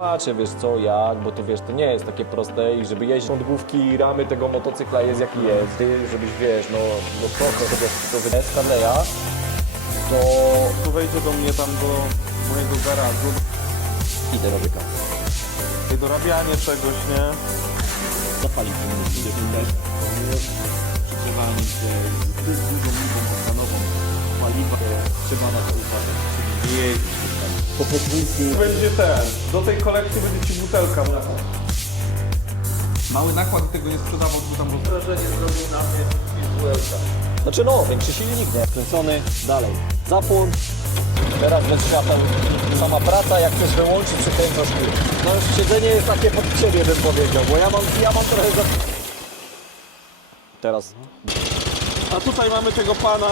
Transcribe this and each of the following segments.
Patrzę, wiesz co, jak, bo to wiesz, to nie jest takie proste i żeby jeździć ciągówki, ramy tego motocykla jest jaki jest, ty, żebyś wiesz, no trochę to wiesz, to wydaje z Harley'a, to Tu wejdzie do mnie tam do mojego garażu. idę robię tam. Dorabianie czegoś, nie? Zapalić ten mózg, też przygrzewanie się zbyt dużą liczbą oktanową paliwa, trzeba na to uważać, czyli nie jeździć tam po podwórku. Będzie do tej kolekcji będzie ci butelka. Mały nakład tego nie sprzedawał, bo tam Wrażenie zrobił na mnie piłka. Znaczy no, większy silnik, nie? Kręcony, dalej. Zapłon. Teraz bez świateł sama praca, jak chcesz wyłączyć, przykręcasz kół. No już siedzenie jest takie pod ciebie, bym powiedział, bo ja mam trochę za... Teraz. A tutaj mamy tego pana,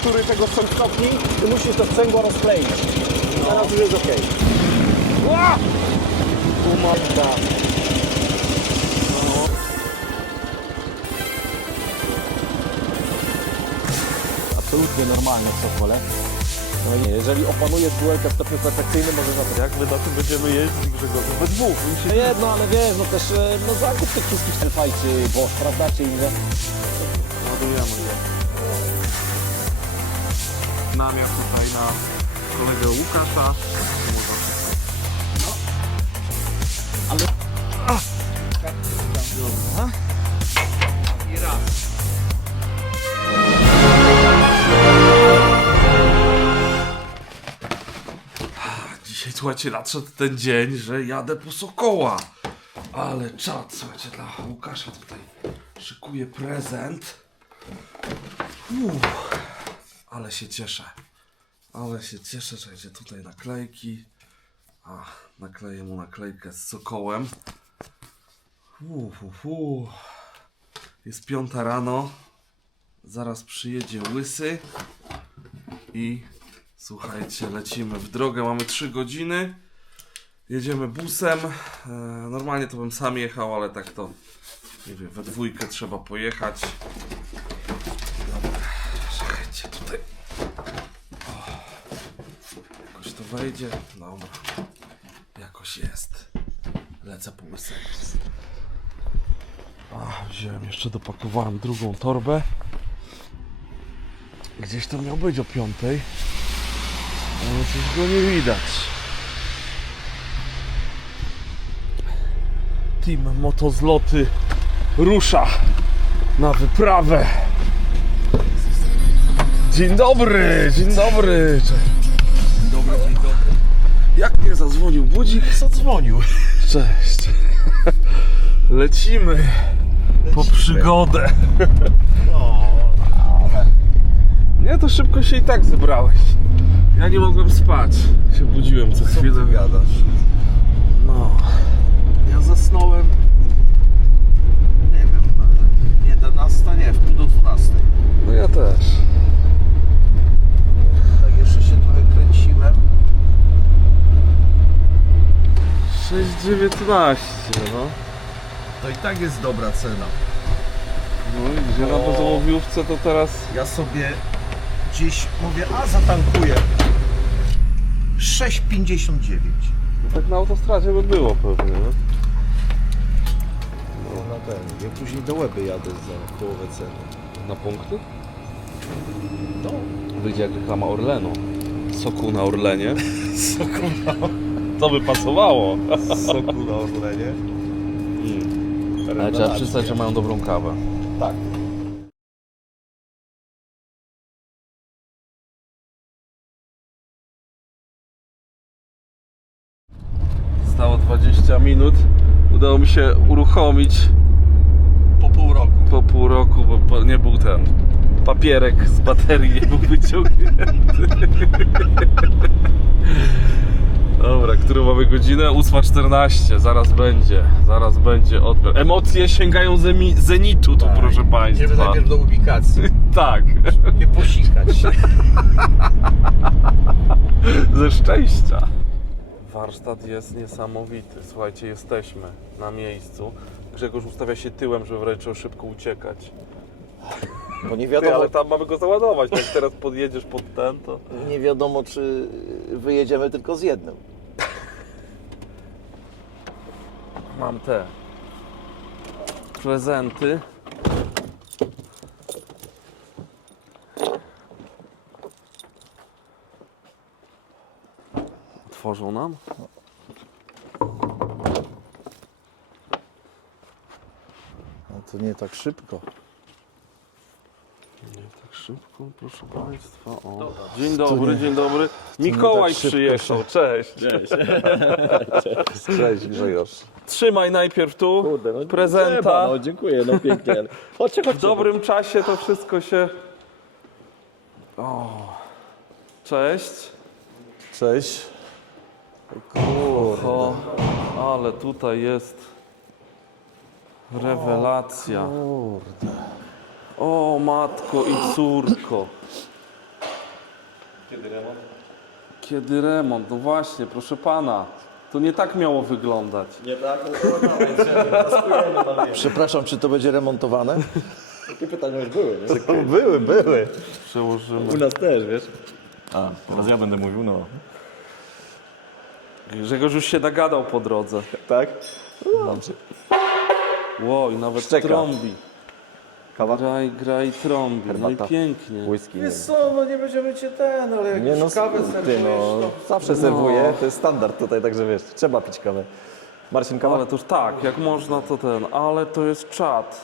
który tego stopni. Ty musisz to sprzęgło rozkleić. Teraz już jest okej. Umarka. Absolutnie normalne w Sokole. No nie, jeżeli opanujesz bułkę w stopniu perfekcyjnym, możesz na to. Jak my na tym będziemy jeździć, Grzegorzu? We dwóch. No jedno, ale wiesz, no też no zakup tych wszystkich Telfajczy, Bosch, prawda, czy inne. Ładujemy je. Namiar tutaj na kolegę Łukasza. I raz. Dzisiaj, słuchajcie, nadszedł ten dzień, że jadę po Sokoła. Ale czad, słuchajcie, dla Łukasza tutaj szykuję prezent. Ale się cieszę. Ale się cieszę, słuchajcie, tutaj naklejki. Nakleję mu naklejkę z Sokołem. Jest 5 rano. Zaraz przyjedzie Łysy. I słuchajcie, lecimy w drogę, mamy 3 godziny. Jedziemy busem. Normalnie to bym sam jechał, ale tak to, nie wiem, we dwójkę trzeba pojechać. Dobra, słuchajcie, tutaj. Jakoś to wejdzie. Dobra, jakoś jest. Lecę po Łysego. Wziąłem jeszcze, dopakowałem drugą torbę. Gdzieś to miał być o 5. Ale coś go nie widać. Team Motozloty rusza na wyprawę. Dzień dobry, dzień dobry. Dzień dobry, dzień dobry. Jak mnie zadzwonił budzik? Zadzwonił. Cześć. Lecimy po przygodę. Nie, to szybko się i tak zebrałeś. Ja nie mogłem spać. Się budziłem co chwilę. Gadasz? No. Ja zasnąłem, nie wiem, 11, nie, w pół do 12. No ja też. Tak jeszcze się trochę kręciłem. 6,19 no. To i tak jest dobra cena. No i gdzie na bezłowiówce to teraz... Ja sobie gdzieś mówię, zatankuję. 6,59. No tak na autostradzie by było pewnie, no. No na ten. Ja później do Łeby jadę za połowę ceny. Na punkty? No. Wyjdzie jak reklama Orlenu. Soku na Orlenie. Soku na, To by pasowało. soku na Orlenie. Ale trzeba przyznać, że mają dobrą kawę. Tak. Stało 20 minut. Udało mi się uruchomić Po pół roku. po pół roku, bo nie był ten papierek z baterii nie był wyciągnięty. Dobra, którą mamy godzinę? 8:14, zaraz będzie odbiór. Emocje sięgają zenitu tu, proszę Idziemy Państwa. najpierw do ubikacji. Tak, Nie posikać się. ze szczęścia. Warsztat jest niesamowity. Słuchajcie, jesteśmy na miejscu. Grzegorz ustawia się tyłem, żeby wręcz szybko uciekać. Bo nie Ty, wiadomo, ale tam mamy go załadować, jak teraz podjedziesz pod ten, to... nie wiadomo, czy wyjedziemy tylko z jednym. Mam te prezenty. Otworzą nam? No to nie tak szybko. Nie tak szybko, proszę Państwa. O. Dzień dobry, dzień dobry. Mikołaj tak szybko przyjechał, cześć. Cześć Grzegorz. Trzymaj najpierw tu Kurde, no prezenta. Trzeba, no dziękuję, no pięknie. Chodźcie, W chodźcie. dobrym czasie to wszystko się... O. Cześć. Cześć. O, ale tutaj jest rewelacja. Kurde. O matko i córko. Kiedy remont? No właśnie, proszę pana. To nie tak miało wyglądać. Nie tak, no Przepraszam, czy to będzie remontowane? takie pytania już były, nie? Były. Przełożymy. U nas też, wiesz? A, teraz ja będę mówił, no. Grzegorz już się nagadał po drodze. Tak? Dobrze. Ło, i nawet Szczeka. trąbi. Kawa? Graj, trąbi. No i Herbata. pięknie. Whisky. Wiesz co, no nie będziemy cię ale jak Nie już no, kawę ty, serwujesz, no, to... zawsze serwuję, to jest standard tutaj, także wiesz, trzeba pić kawę. Marcin, kawa? Ale to już tak, jak można to ale to jest czad.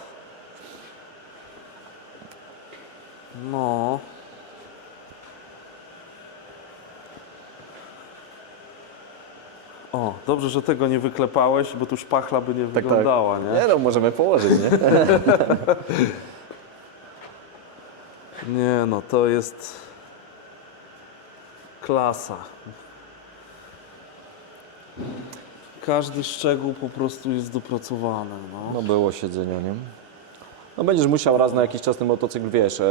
No. O, dobrze, że tego nie wyklepałeś, bo tu szpachla by nie wyglądała, nie? Nie no, możemy położyć, nie? Nie no, to jest klasa. Każdy szczegół po prostu jest dopracowany, no. No było siedzenie, nie? No będziesz musiał raz na jakiś czas ten motocykl, wiesz,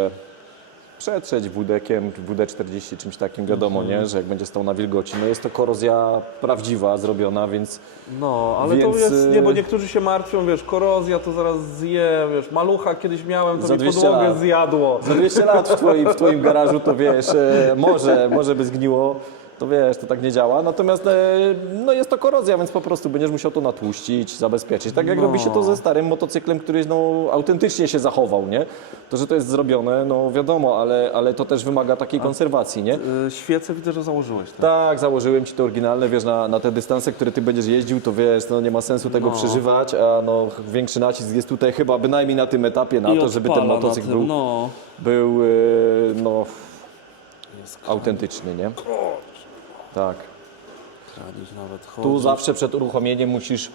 przetrzeć WD-kiem, WD-40, czymś takim, wiadomo, nie? Że jak będzie stał na wilgoci. No jest to korozja prawdziwa zrobiona, więc No, ale Więc, to jest, nie, bo niektórzy się martwią, wiesz, korozja to zaraz zje, wiesz, malucha kiedyś miałem, to Za mi 200 podłogę lat. zjadło. za 200 lat w twoim garażu to wiesz, może by zgniło, to wiesz, to tak nie działa. Natomiast no jest to korozja, więc po prostu będziesz musiał to natłuścić, zabezpieczyć. Tak jak robi się to ze starym motocyklem, który no, autentycznie się zachował, nie? To, że to jest zrobione, no wiadomo, ale to też wymaga takiej konserwacji, nie? Świece widzę, że założyłeś. Tak? Tak, założyłem ci te oryginalne, wiesz, na te dystanse, które ty będziesz jeździł, to wiesz, no nie ma sensu tego przeżywać, a no większy nacisk jest tutaj chyba bynajmniej na tym etapie na to, żeby ten odpala na motocykl tym, był no autentyczny, nie? Tak. Kranik nawet chodzi. Tu zawsze przed uruchomieniem musisz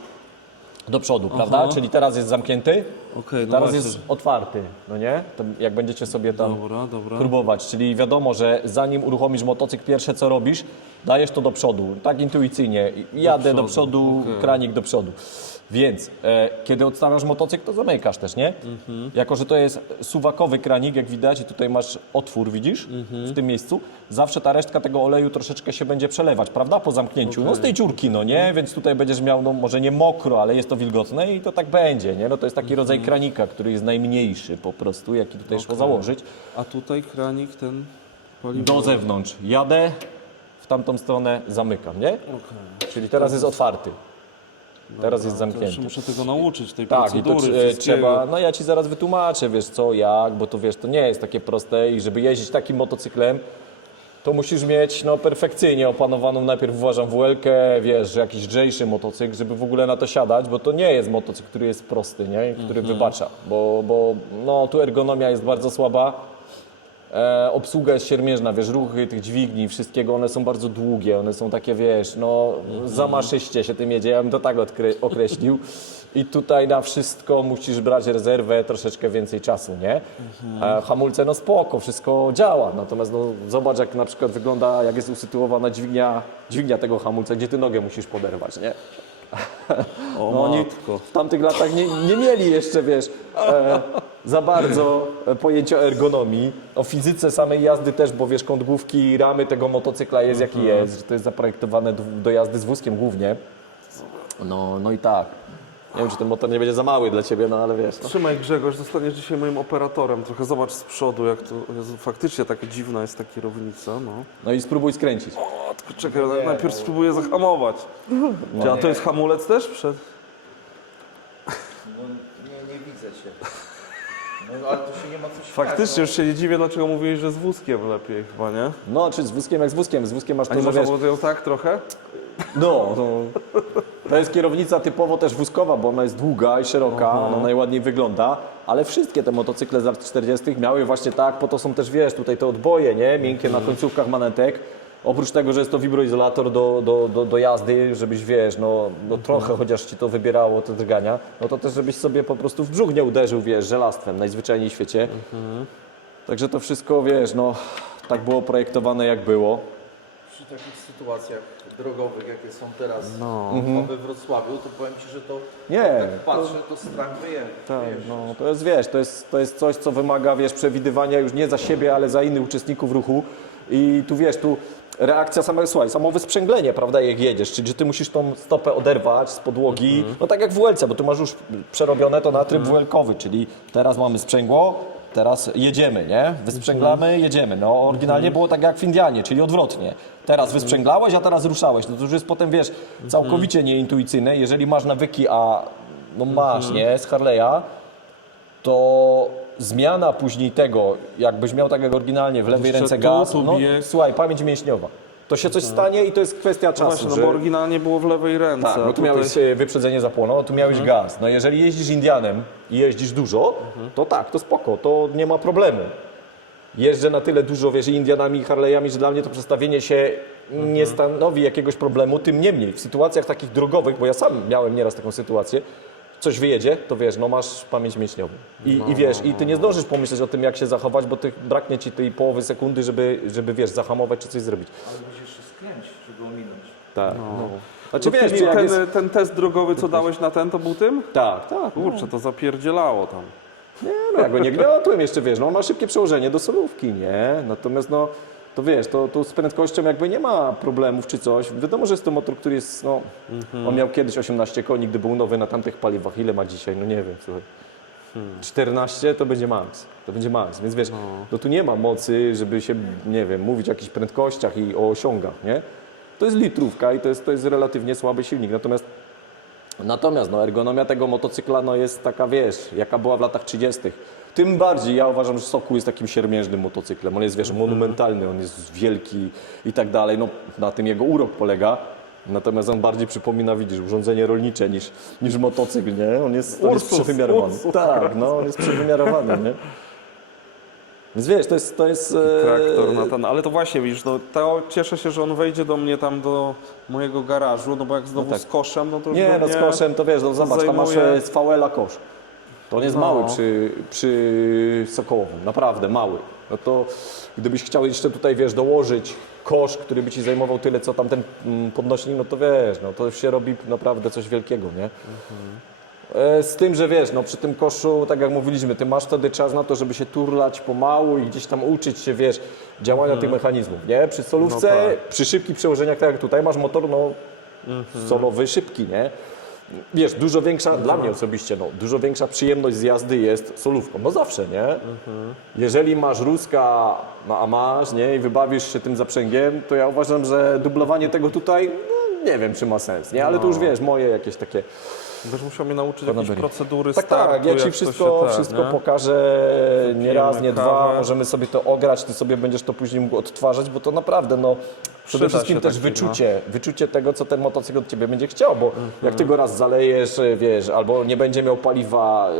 do przodu, prawda? Czyli teraz jest zamknięty, Okej, no teraz właśnie. jest otwarty, no nie? To jak będziecie sobie tam Dobra. próbować, czyli wiadomo, że zanim uruchomisz motocykl, pierwsze co robisz, dajesz to do przodu, tak intuicyjnie, jadę do przodu, kranik do przodu. Więc kiedy odstawiasz motocykl, to zamykasz też, nie? Jako, że to jest suwakowy kranik, jak widać, i tutaj masz otwór, widzisz, w tym miejscu, zawsze ta resztka tego oleju troszeczkę się będzie przelewać, prawda, po zamknięciu, no z tej dziurki, no nie? Więc tutaj będziesz miał, no może nie mokro, ale jest to wilgotne i to tak będzie, nie? No to jest taki rodzaj kranika, który jest najmniejszy po prostu, jaki tutaj szło założyć. A tutaj kranik ten paliwowy. Do zewnątrz jadę, w tamtą stronę zamykam, nie? Czyli teraz jest otwarty. Teraz jest Jeszcze zamknięty. muszę tego nauczyć, tej Tak, i to procedury, wszystkiego. trzeba, no ja ci zaraz wytłumaczę, wiesz co, jak, bo to wiesz, to nie jest takie proste i żeby jeździć takim motocyklem, to musisz mieć no perfekcyjnie opanowaną najpierw uważam WL-kę, wiesz, że jakiś lżejszy motocykl, żeby w ogóle na to siadać, bo to nie jest motocykl, który jest prosty, nie, który wybacza, bo no tu ergonomia jest bardzo słaba. Obsługa jest siermierzna, wiesz, ruchy tych dźwigni, wszystkiego, one są bardzo długie, one są takie, wiesz, no zamaszyście się tym jedzie, ja bym to tak określił. I tutaj na wszystko musisz brać rezerwę, troszeczkę więcej czasu, nie? Hamulce, no spoko, wszystko działa, natomiast no, zobacz jak na przykład wygląda, jak jest usytuowana dźwignia tego hamulca, gdzie ty nogę musisz poderwać, nie? O No, oni matko. w tamtych latach nie mieli jeszcze, wiesz, za bardzo pojęcia o ergonomii, o fizyce samej jazdy też, bo wiesz, kąt główki, ramy tego motocykla jest jaki jest, że to jest zaprojektowane do jazdy z wózkiem głównie. No i tak. Nie wiem, czy ten motor nie będzie za mały dla ciebie, no ale wiesz. No. Trzymaj Grzegorz, zostaniesz dzisiaj moim operatorem. Trochę zobacz z przodu, jak to Jezu, faktycznie taka dziwna jest ta kierownica. No i spróbuj skręcić. O, tylko czekaj, najpierw spróbuję zahamować. A to jest hamulec też przed? nie widzę cię. No ale to się nie ma co śmiać. Faktycznie już się nie dziwię, dlaczego mówiłeś, że z wózkiem lepiej chyba, nie? No, czy z wózkiem jak z wózkiem. Z wózkiem masz A to, nie że można wiesz, było ją tak trochę? no, to jest kierownica typowo też wózkowa, bo ona jest długa i szeroka, ona najładniej wygląda, ale wszystkie te motocykle z lat 40. miały właśnie tak, po to są też, wiesz, tutaj te odboje, nie, miękkie na końcówkach manetek. Oprócz tego, że jest to wibroizolator do jazdy, żebyś, wiesz, no trochę chociaż ci to wybierało te drgania, no to też żebyś sobie po prostu w brzuch nie uderzył, wiesz, żelastwem, najzwyczajniej w świecie. Także to wszystko, wiesz, no tak było projektowane jak było. Przy takich sytuacjach drogowych, jakie są teraz we Wrocławiu, to powiem Ci, że to Nie, jak tak patrzę, to strach wyjęty. no to jest, wiesz, to jest coś, co wymaga, wiesz, przewidywania już nie za siebie, ale za innych uczestników ruchu. I tu, wiesz, tu reakcja sama, słuchaj, samo wysprzęglenie, prawda, jak jedziesz, czyli że ty musisz tą stopę oderwać z podłogi, no tak jak w WLC, bo tu masz już przerobione to na tryb WL-kowy, czyli teraz mamy sprzęgło, teraz jedziemy, nie? Wysprzęglamy, jedziemy. No oryginalnie było tak jak w Indianie, czyli odwrotnie. Teraz wysprzęglałeś, a teraz ruszałeś. No to już jest potem, wiesz, całkowicie nieintuicyjne. Jeżeli masz nawyki, a no masz, nie, z Harley'a, to zmiana później tego, jakbyś miał tak jak oryginalnie w lewej Jeszcze ręce tu, gaz, tu no bije. słuchaj, pamięć mięśniowa. To się coś stanie i to jest kwestia czasu. Właśnie, no że... bo oryginalnie było w lewej ręce. Tak, a no tu tutaj- miałeś wyprzedzenie zapłonu, tu miałeś gaz. No jeżeli jeździsz Indianem i jeździsz dużo, to tak, to spoko, to nie ma problemu. Jeżdżę na tyle dużo, wiesz, Indianami i Harley'ami, że dla mnie to przestawienie się nie stanowi jakiegoś problemu. Tym niemniej, w sytuacjach takich drogowych, bo ja sam miałem nieraz taką sytuację, coś wyjedzie, to wiesz, no masz pamięć mięśniową. I wiesz, i ty nie zdążysz pomyśleć o tym, jak się zachować, bo braknie ci tej połowy sekundy, żeby wiesz, zahamować czy coś zrobić. Ale musisz jeszcze skręć, żeby ominąć. Tak. No. Znaczy, No wiesz, ty, czy jak ten, jest... ten test drogowy, co dałeś na ten, to był tym? Tak, tak. Kurczę, to zapierdzielało tam. Nie, no ja go nie gniotłem jeszcze, wiesz, no on ma szybkie przełożenie do solówki, nie? Natomiast no, to wiesz, to z prędkością jakby nie ma problemów czy coś. Wiadomo, że jest to motor, który jest, no, on miał kiedyś 18 koni, gdy był nowy na tamtych paliwach. Ile ma dzisiaj? No nie wiem, słuchaj. 14 to będzie max. To będzie max, więc wiesz, no tu nie ma mocy, żeby się, nie wiem, mówić o jakichś prędkościach i o osiągach, nie? To jest litrówka i to jest relatywnie słaby silnik. Natomiast no, ergonomia tego motocykla no, jest taka, wiesz, jaka była w latach 30. Tym bardziej ja uważam, że Sokół jest takim siermiężnym motocyklem. On jest, wiesz, monumentalny, on jest wielki i tak dalej. No, na tym jego urok polega. Natomiast on bardziej przypomina, widzisz, urządzenie rolnicze niż motocykl, nie? On jest przewymiarowany. Tak, no, on jest przewymiarowany, nie? Więc wiesz, to jest Traktor na ten, ale to właśnie widzisz, no to cieszę się, że on wejdzie do mnie tam do mojego garażu, no bo jak znowu tak. z koszem, no to już Nie, go no z koszem to wiesz, no zobacz, tam masz zajmuje- z VL-a kosz. To on jest No. mały przy Sokołowym, naprawdę mały. No to gdybyś chciał jeszcze tutaj, wiesz, dołożyć kosz, który by ci zajmował tyle, co tam ten podnośnik, no to wiesz, no to już się robi naprawdę coś wielkiego, nie? Z tym, że wiesz, no przy tym koszu, tak jak mówiliśmy, ty masz wtedy czas na to, żeby się turlać pomału i gdzieś tam uczyć się, wiesz, działania tych mechanizmów, nie? Przy solówce, No tak. przy szybkich przełożeniach, tak jak tutaj, masz motor, no solowy, szybki, nie? Wiesz, dużo większa, dla mnie osobiście, no, dużo większa przyjemność z jazdy jest solówką, no zawsze, nie? Jeżeli masz Ruska, no, a masz, nie, i wybawisz się tym zaprzęgiem, to ja uważam, że dublowanie tego tutaj, no, nie wiem, czy ma sens, nie? Ale to już, wiesz, moje jakieś takie... Będziesz musiał mnie nauczyć jakiejś Panowie. procedury Tak, startu, tak, ja jak ci to wszystko się nie? pokażę, nie raz, nie dwa, kawę. możemy sobie to ograć, ty sobie będziesz to później mógł odtwarzać, bo to naprawdę, no, przede Przyda wszystkim się też taki, wyczucie tego, co ten motocykl od ciebie będzie chciał, bo jak ty go raz zalejesz, wiesz, albo nie będzie miał paliwa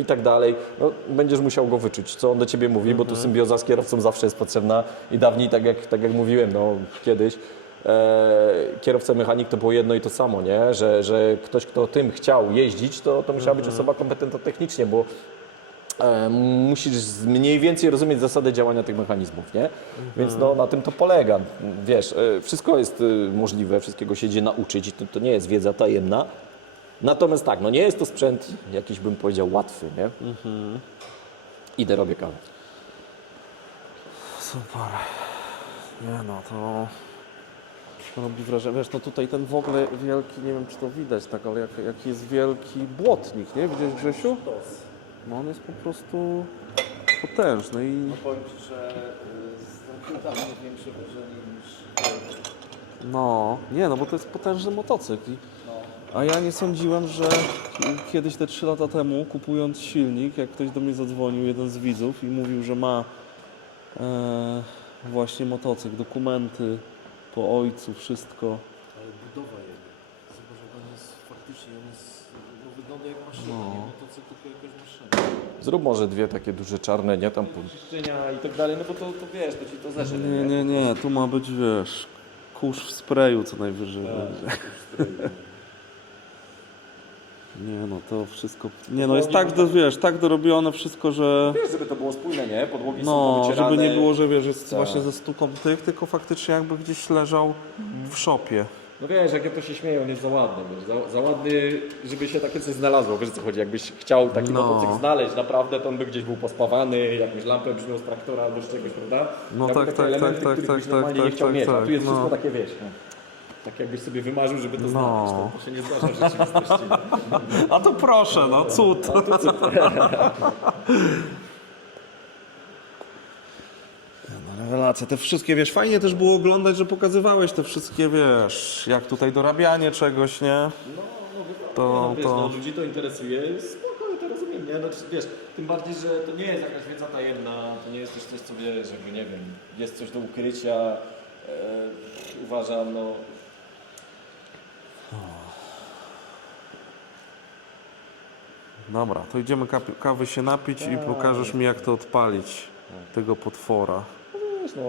i tak dalej, no, będziesz musiał go wyczuć, co on do ciebie mówi, bo tu symbioza z kierowcą zawsze jest potrzebna i dawniej, tak jak mówiłem, no, kiedyś, kierowca mechanik to było jedno i to samo, nie? Że ktoś, kto tym chciał jeździć, to musiała być osoba kompetentna technicznie, bo musisz mniej więcej rozumieć zasady działania tych mechanizmów, nie? Więc no, na tym to polega. Wiesz, wszystko jest możliwe, wszystkiego się idzie nauczyć i to nie jest wiedza tajemna. Natomiast tak, no nie jest to sprzęt jakiś, bym powiedział, łatwy, nie? Idę, robię kawę. Super. Nie no, to robi wrażenie. Wiesz, no tutaj ten w ogóle wielki, nie wiem czy to widać tak, ale jaki jest wielki błotnik, nie? Widziałeś, Grzesiu? No on jest po prostu potężny i Powiem Ci, że z tym tam jest większe wrażenie niż... no, nie no, bo to jest potężny motocykl i A ja nie sądziłem, że kiedyś te 3 lata temu, kupując silnik, jak ktoś do mnie zadzwonił, jeden z widzów i mówił, że ma właśnie motocykl, dokumenty po ojcu, wszystko. Ale budowa jego. Zobacz, jak on jest faktycznie, on jest, no wygląda jak maszyna, nie motocykl, tylko jakaś maszyna. Zrób może 2 takie duże czarne, nie? Tam czyszczenia i tak dalej, no bo to wiesz, to ci to zeżre. Nie, tu ma być, wiesz, kurz w sprayu co najwyżej będzie. Nie no, to wszystko, nie no, jest tak, wiesz, tak dorobione wszystko, że... Wiesz, żeby to było spójne, nie? Podłogi są No, powycierane. żeby nie było, że wiesz, jest Tak. właśnie ze sztuką tych, tylko faktycznie jakby gdzieś leżał w szopie. No wiesz, jak ja to się śmieję, on jest za ładny, wiesz, za ładny, żeby się takie coś znalazło, wiesz o co chodzi, jakbyś chciał taki No. motocykl znaleźć naprawdę, to on by gdzieś był pospawany, jakąś lampę brzmiał z traktora albo z czegoś, prawda? No Miałby tak, takie elementy, tak, których tak, byś tak, normalnie nie tak, chciał tak, mieć, a tak, tu jest no. wszystko takie, wiesz, no. Tak jakbyś sobie wymarzył, żeby to No. znaleźć, to się nie zdarza w rzeczywistości. A to proszę, no cud. No, rewelacja, te wszystkie, wiesz, fajnie też było oglądać, że pokazywałeś te wszystkie, wiesz, jak tutaj dorabianie czegoś, nie? To, Wiesz, to... no, ludzi to interesuje, spoko, ja to rozumiem, nie? Znaczy, wiesz, tym bardziej, że to nie jest jakaś wiedza tajemna, to nie jest też coś, co wiesz, jakby, nie wiem, jest coś do ukrycia, uważam, no... Dobra, to idziemy kawy się napić i pokażesz mi, jak to odpalić, tego potwora. Wiesz, no,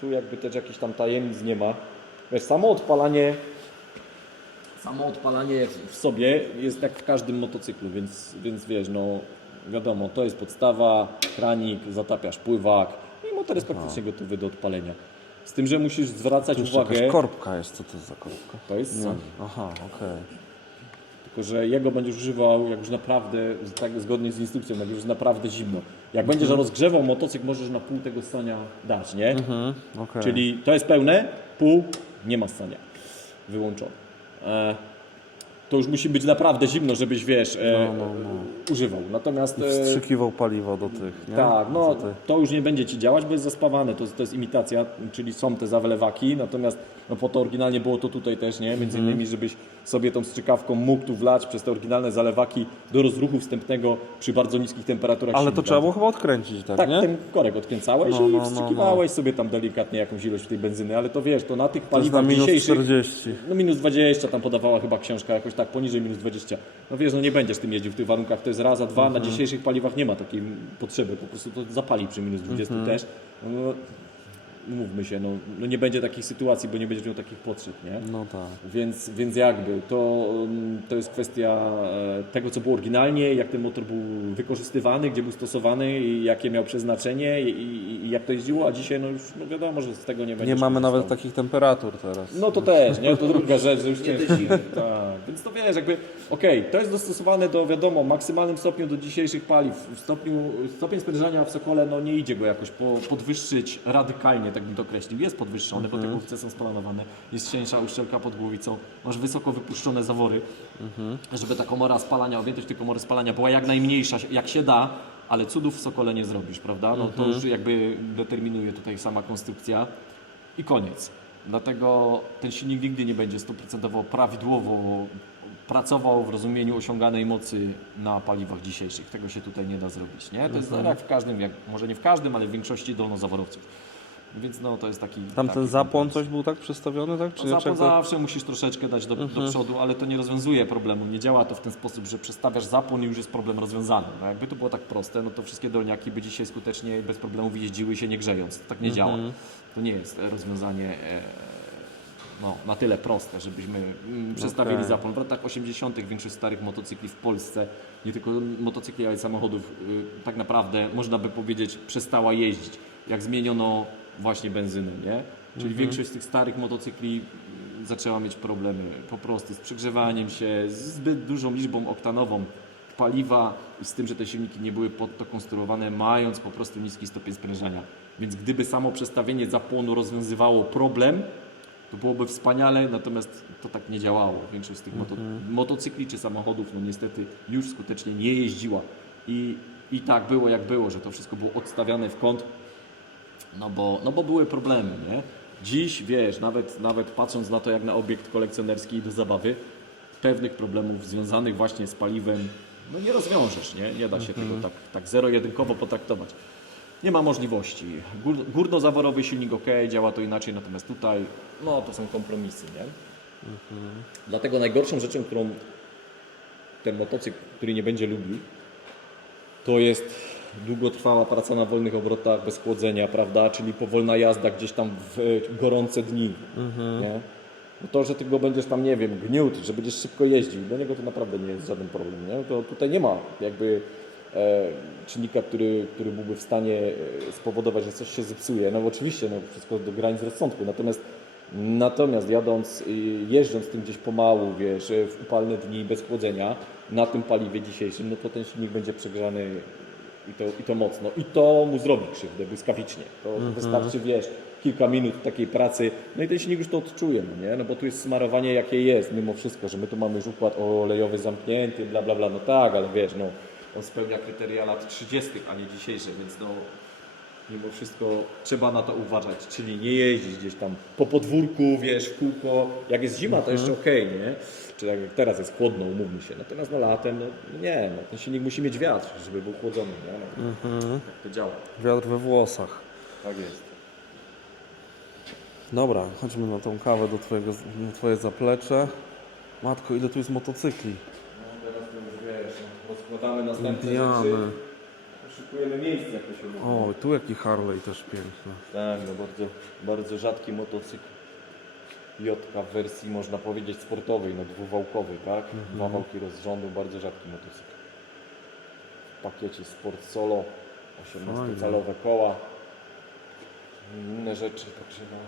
tu jakby też jakichś tam tajemnic nie ma. Wiesz, samo odpalanie w sobie jest jak w każdym motocyklu, więc wiesz, no wiadomo, to jest podstawa, kranik, zatapiasz pływak i motor jest praktycznie gotowy do odpalenia. Z tym, że musisz zwracać Tu jeszcze uwagę, jakaś korbka jest, co to jest za korbka? to jest sam. Aha, okej. Tylko że jego będziesz używał, jak już naprawdę, tak zgodnie z instrukcją, jak już jest naprawdę zimno. Jak będziesz rozgrzewał motocykl, możesz na pół tego ssania dać, nie? Okej. Czyli to jest pełne, pół, nie ma ssania. Wyłączone. To już musi być naprawdę zimno, żebyś, wiesz, używał. Natomiast... Wstrzykiwał paliwo do tych, nie? Tak, no Do tych. to już nie będzie ci działać, bo jest zaspawane, to jest imitacja, czyli są te zawlewaki, natomiast no, po to oryginalnie było to tutaj też, nie? Między innymi, żebyś sobie tą strzykawką mógł tu wlać przez te oryginalne zalewaki do rozruchu wstępnego przy bardzo niskich temperaturach Ale to silnika. trzeba było chyba odkręcić, tak, Tak, nie? ten korek odkręcałeś No, i no, wstrzykiwałeś sobie tam delikatnie jakąś ilość tej benzyny, ale to wiesz, to na tych To jest na paliwach minus dzisiejszych... 40. No minus 20 tam podawała chyba książka jakoś tak, poniżej minus 20. No wiesz, no nie będziesz tym jeździł w tych warunkach, to jest raz, a dwa, na dzisiejszych paliwach nie ma takiej potrzeby, po prostu to zapali przy minus 20 też. No, mówmy się, no nie będzie takich sytuacji, bo nie będziesz miał takich potrzeb, nie? No tak. Więc jakby to jest kwestia tego, co było oryginalnie, jak ten motor był wykorzystywany, gdzie był stosowany i jakie miał przeznaczenie i jak to jeździło, a dzisiaj no już no wiadomo, że z tego nie będzie. Nie mamy nawet takich temperatur teraz. No to też, nie? To druga rzecz, że już ciężko. Tak. Więc to wiesz, jakby okej, to jest dostosowane do, wiadomo, maksymalnym stopniu do dzisiejszych paliw. Stopień sprężania w Sokole, no nie idzie go jakoś podwyższyć radykalnie, tak bym to określił. Jest podwyższony, bo te główce są splanowane. Jest cieńsza uszczelka pod głowicą. Masz wysoko wypuszczone zawory, żeby ta komora spalania, objętość tej komory spalania była jak najmniejsza, jak się da, ale cudów w Sokole nie zrobisz, prawda? No to już jakby determinuje tutaj sama konstrukcja i koniec. Dlatego ten silnik nigdy nie będzie 100% prawidłowo pracował w rozumieniu osiąganej mocy na paliwach dzisiejszych. Tego się tutaj nie da zrobić, nie? To jest jak w każdym, może nie w każdym, ale w większości dolnozaworowców. Więc no to jest taki... Tam taki ten zapłon kompromis. coś był tak przestawiony, tak? Czy nie? Zapłon Czy jak to- zawsze musisz troszeczkę dać do przodu, ale to nie rozwiązuje problemu. Nie działa to w ten sposób, że przestawiasz zapłon i już jest problem rozwiązany. No jakby to było tak proste, no to wszystkie dolniaki by dzisiaj skutecznie bez problemów jeździły się nie grzejąc. To tak nie działa. To nie jest rozwiązanie no, na tyle proste, żebyśmy przestawili Okej. zapłon. W latach 80. większość starych motocykli w Polsce, nie tylko motocykli, ale i samochodów, tak naprawdę można by powiedzieć przestała jeździć. Jak zmieniono właśnie benzynę, nie? Czyli większość z tych starych motocykli zaczęła mieć problemy po prostu z przegrzewaniem się, z zbyt dużą liczbą oktanową paliwa i z tym, że te silniki nie były pod to konstruowane, mając po prostu niski stopień sprężania. Więc gdyby samo przestawienie zapłonu rozwiązywało problem, to byłoby wspaniale, natomiast to tak nie działało. Większość z tych motocykli czy samochodów no niestety już skutecznie nie jeździła. I tak było jak było, że to wszystko było odstawiane w kąt, no bo były problemy, nie? Dziś, wiesz, nawet patrząc na to jak na obiekt kolekcjonerski i do zabawy, pewnych problemów związanych właśnie z paliwem no nie rozwiążesz, nie da się tego tak zero-jedynkowo potraktować. Nie ma możliwości. Górnozaworowy silnik ok, działa to inaczej, natomiast tutaj No to są kompromisy, nie? Dlatego najgorszą rzeczą, którą ten motocykl, który nie będzie lubił, to jest długotrwała praca na wolnych obrotach, bez chłodzenia, prawda? Czyli powolna jazda gdzieś tam w gorące dni, nie? No to, że ty go będziesz tam, nie wiem, gniótł, że będziesz szybko jeździł, dla niego to naprawdę nie jest żaden problem, nie? To tutaj nie ma jakby czynnika, który byłby w stanie spowodować, że coś się zepsuje. No bo oczywiście, no wszystko do granic rozsądku, natomiast jeżdżąc tym gdzieś pomału, wiesz, w upalne dni bez chłodzenia, na tym paliwie dzisiejszym, no to ten silnik będzie przegrzany i to mocno. I to mu zrobi krzywdę błyskawicznie. To wystarczy, wiesz, kilka minut takiej pracy, no i ten silnik już to odczuje, no nie? No bo tu jest smarowanie jakie jest, mimo wszystko, że my tu mamy już układ olejowy zamknięty, bla bla bla, no tak, ale wiesz, no on spełnia kryteria lat 30., a nie dzisiejsze, więc no mimo wszystko trzeba na to uważać, czyli nie jeździć gdzieś tam po podwórku, wiesz, w kółko. Jak jest zima, to jeszcze okej, nie? Czy tak jak teraz jest chłodno, umówmy się. Natomiast latem, no nie, no, ten silnik musi mieć wiatr, żeby był chłodzony, nie? No, tak to działa. Wiatr we włosach. Tak jest. Dobra, chodźmy na tą kawę na twoje zaplecze. Matko, ile tu jest motocykli? No teraz to już wiesz, no, rozkładamy następne Indiany. rzeczy. Poszukujemy miejsca, jak to się mówi. O, tu jaki Harley też piękny. Tak, no bardzo rzadki motocykl. Jotka w wersji, można powiedzieć, sportowej, no dwuwałkowej, tak? Dwa wałki rozrządu, bardzo rzadki motocykl. W pakiecie Sport Solo, 18-calowe koła, inne rzeczy, także no.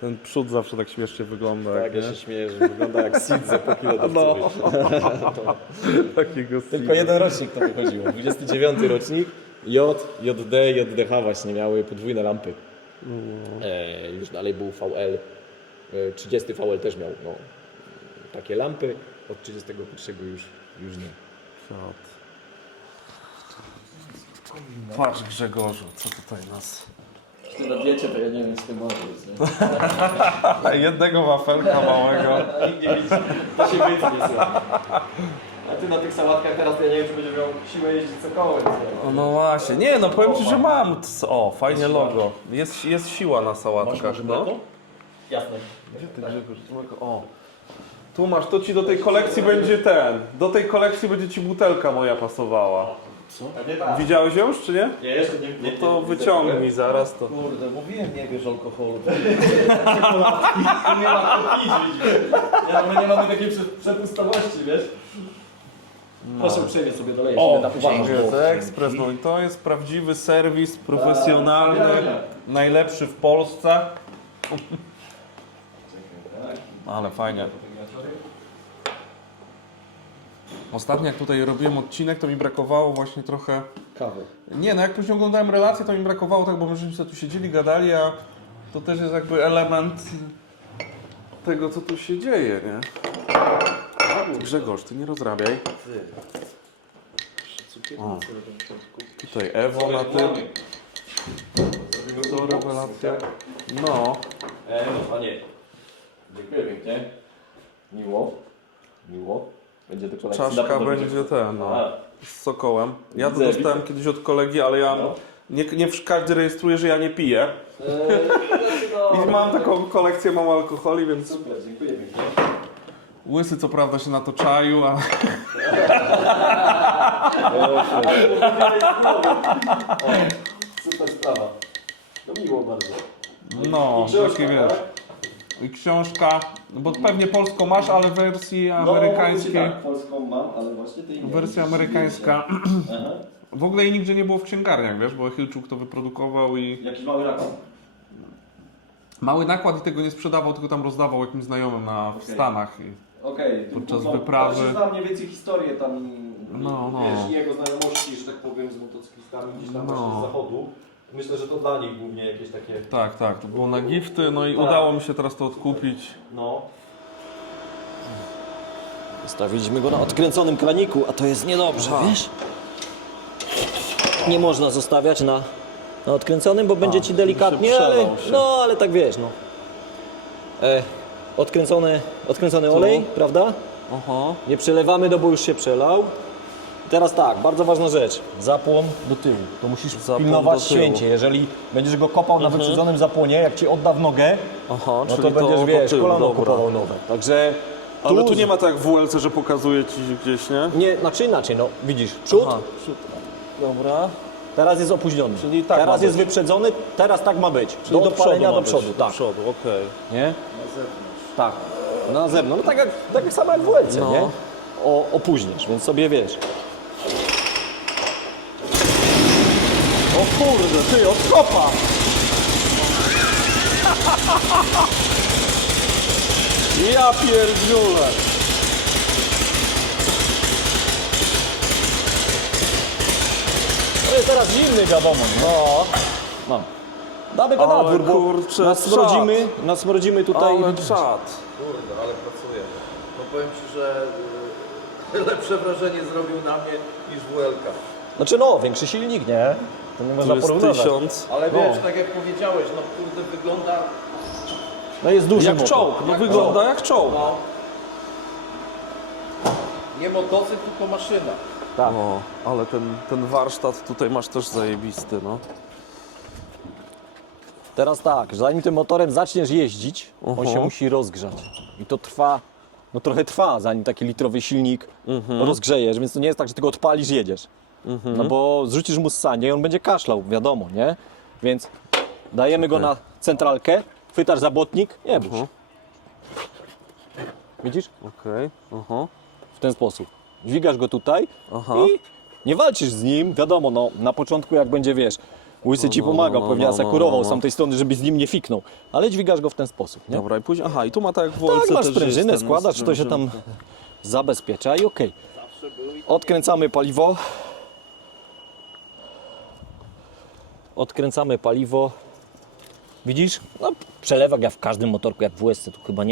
Ten przód zawsze tak śmiesznie wygląda. Tak, ja się śmieję, że wygląda jak Sid z epoki lodowcowej. Takiego Tylko jeden rocznik to wychodziło, 29 rocznik, JD, JDH właśnie miały podwójne lampy. Już dalej był VL, 30 VL też miał no, takie lampy, od 31 już nie. Patrz Grzegorzu, co tutaj nas... Które wiecie, to ja nie wiem z tym może jest, nie? Jednego wafelka małego. Nikt nie widzi, to się wytnie słabo. A ty na tych sałatkach teraz ja nie wiem, czy będziesz miał siłę jeździć cokolwiek. No właśnie, nie no powiem Ci, że mam. O, fajnie logo. Jest siła na sałatkach, no. Jasne. Gdzie ty Grzegorz? O. Tu masz, to Ci do tej kolekcji będzie do tej kolekcji będzie Ci butelka moja pasowała. Co? Nie tak. Widziałeś ją już, czy nie? Nie, jeszcze nie. No to wyciągnij zaraz to. Kurde, mówiłem, nie bierz alkoholu. Nie ma to pić, my nie mamy takiej przepustowości, wiesz? Proszę uprzejmie sobie dolejesz. O, tak uważam. jest ekspres, no i to jest prawdziwy serwis, profesjonalny, najlepszy w Polsce. Ale fajnie. Ostatnio jak tutaj robiłem odcinek, to mi brakowało właśnie trochę... Kawy. Nie, no jak później oglądałem relację, to mi brakowało tak, bo my żeśmy sobie tu siedzieli, gadali, a to też jest jakby element tego, co tu się dzieje, nie? Grzegorz, ty nie rozrabiaj. O. Tutaj Ewo na tym. To rewelacja. No. No panie. Dziękuję pięknie. Miło. Będzie do kolekcji. Czaszka na pewno będzie ten, no. A, Z sokołem. Ja to Widzę, dostałem kiedyś od kolegi, ale ja nie każdy rejestruje, że ja nie piję. I mam taką kolekcję, mam alkoholi, więc... Super, dziękuję pięknie. Łysy co prawda się na to czaił, a... Super sprawa. No miło bardzo. No, I książka, taki wiesz. tak? I książka, bo pewnie polską masz, ale w wersji amerykańskiej. Tak, polską mam, ale właśnie tej nie. Wersja amerykańska. Aha. W ogóle jej nigdzie nie było w księgarniach, wiesz, bo Hilczuk to wyprodukował i... Jakiś mały rakon. Mały nakład i tego nie sprzedawał, tylko tam rozdawał jakimś znajomym w Stanach. Okej. Podczas wyprawy. Ja znam mniej więcej historię tam, No. wiesz, i jego znajomości, że tak powiem, z motocyklistami gdzieś tam właśnie z zachodu. Myślę, że to dla nich głównie jakieś takie... Tak, to było na gifty, no i Tak. udało mi się teraz to odkupić. No. Zostawiliśmy go na odkręconym kraniku, a to jest niedobrze, wiesz? Nie można zostawiać na odkręconym, bo będzie ci delikatnie, się ale przelał się. no ale tak wiesz, no. odkręcony olej, prawda? Aha. Nie przelewamy, bo już się przelał. I teraz tak, bardzo ważna rzecz. Zapłon do tyłu. To musisz Zapłon pilnować do tyłu. święcie. Jeżeli będziesz go kopał na wyprzedzonym zapłonie, jak ci odda w nogę, Aha, no czyli to będziesz, do wiesz, tyłu, kolano dobra. kupował nowe. Także Ale tu nie ma tak jak w WLC, że pokazuje ci gdzieś, nie? Nie, znaczy inaczej, no widzisz, przód, Aha, dobra. teraz jest opóźniony. Czyli tak ma teraz jest być. wyprzedzony, teraz tak ma być. Czyli do palenia ma do być. przodu, Do tak. przodu, okej. Nie? Tak. Na zewnątrz. No tak jak samo jak w WLC, No. nie? Opóźnisz, więc sobie wiesz. O kurde, ty, od kopa! Ja pierdziulę! To jest teraz zimny, wiadomo. No. Damy go na Ale dwór, bo kurczę, nasmrodzimy tutaj. Ale czad. Kurde, ale pracuje. No powiem Ci, że lepsze wrażenie zrobił na mnie niż WLK. Znaczy no, większy silnik, nie? To nie Tu można jest porównywać. 1000. Ale wiesz, tak jak powiedziałeś, no kurde, wygląda No jest duży Jak motor. czołg, no wygląda jak czołg. no, nie motocykl, tylko maszyna. Tak. O, ale ten warsztat tutaj masz też zajebisty, no. Teraz tak, zanim tym motorem zaczniesz jeździć, on się musi rozgrzać. I to trwa, no trochę trwa, zanim taki litrowy silnik rozgrzejesz, więc to nie jest tak, że ty go odpalisz i jedziesz. No bo zrzucisz mu ssanie i on będzie kaszlał, wiadomo, nie? Więc dajemy go na centralkę, chwytasz za błotnik, nie bój się. Widzisz? Okej, aha. W ten sposób. Dźwigasz go tutaj Aha. i nie walczysz z nim, wiadomo, no na początku jak będzie, wiesz, łysy ci pomagał, pewnie asekurował z tamtej strony, żebyś z nim nie fiknął, ale dźwigasz go w ten sposób, nie? Dobra, i później, aha, i tu ma tak jak w WLC Tak, masz też sprężynę, jest ten składasz, to się tam zabezpiecza i okej. Odkręcamy paliwo. Odkręcamy paliwo. Widzisz? No, przelewak jak w każdym motorku, jak w WSC, tu chyba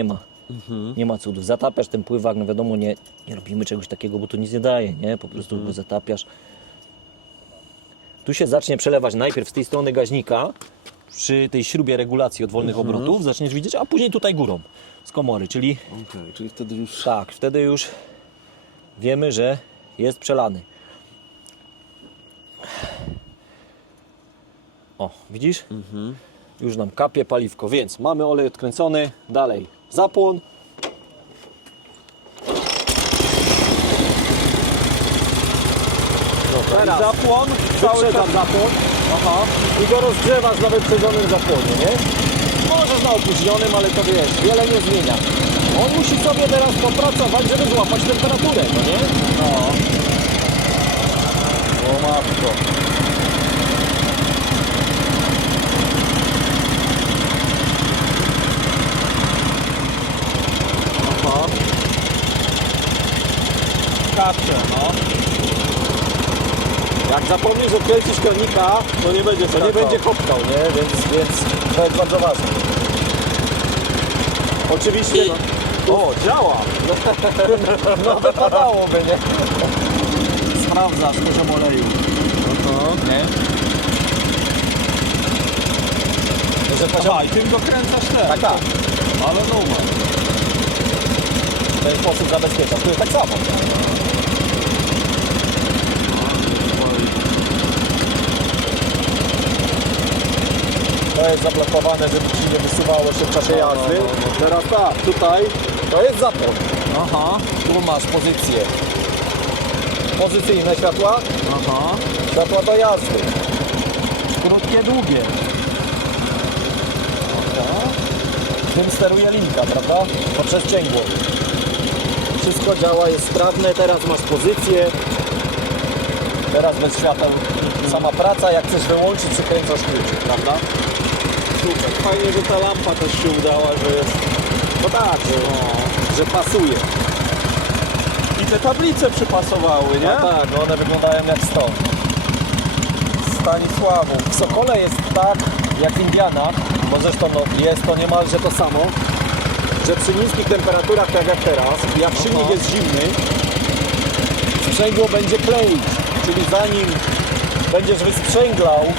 nie ma cudów. Zatapiasz ten pływak, no wiadomo, nie robimy czegoś takiego, bo to nic nie daje, nie? Po prostu go zatapiasz. Tu się zacznie przelewać najpierw z tej strony gaźnika, przy tej śrubie regulacji od wolnych obrotów, zaczniesz widzieć, a później tutaj górą z komory, czyli Okej, czyli wtedy już... tak, wtedy już wiemy, że jest przelany. O, widzisz? Już nam kapie paliwko, więc mamy olej odkręcony, dalej zapłon. Teraz Zapłon, cały wyprzedzam czas... zapłon. Aha. I go rozgrzewasz na wyprzedzonym zapłonie, nie? Możesz na opóźnionym, ale to wiesz, wiele nie zmienia. On musi sobie teraz popracować, żeby złapać temperaturę, no nie? No. O matko. Aha. Kapcie, no. Jak zapomnisz odkręcić kranika, To nie będzie to nie będzie koptał, nie? Więc to jest bardzo ważne. Oczywiście, no, O, działa! no wypadałoby, nie? Sprawdzasz poziom oleju. Nie? Że poziom... Aha, i tym dokręcasz też. Tak, tak. Ale numer. W ten sposób zabezpieczasz. Tu jest tak samo. To jest zablokowane, żeby ci nie wysuwało się w czasie jazdy. Teraz tak, tutaj to jest zapłon. Aha, Tu masz pozycję. Pozycyjne światła, aha. światła do jazdy. Krótkie, długie. Tym steruje linka, prawda? Poprzez cięgło. Wszystko działa, jest sprawne. Teraz masz pozycję. Teraz bez świateł sama praca. Jak chcesz wyłączyć, przykręcasz kluczyk, prawda? Super. Fajnie, że ta lampa też się udała, że jest... No tak, że pasuje. I te tablice przypasowały, nie? No tak, no one wyglądają jak stąd. Stanisławów. W Sokole jest tak, jak w Indianach, bo zresztą no, jest to niemalże to samo, że przy niskich temperaturach, tak jak teraz, jak silnik jest zimny, sprzęgło będzie kleić, czyli zanim będziesz wysprzęglał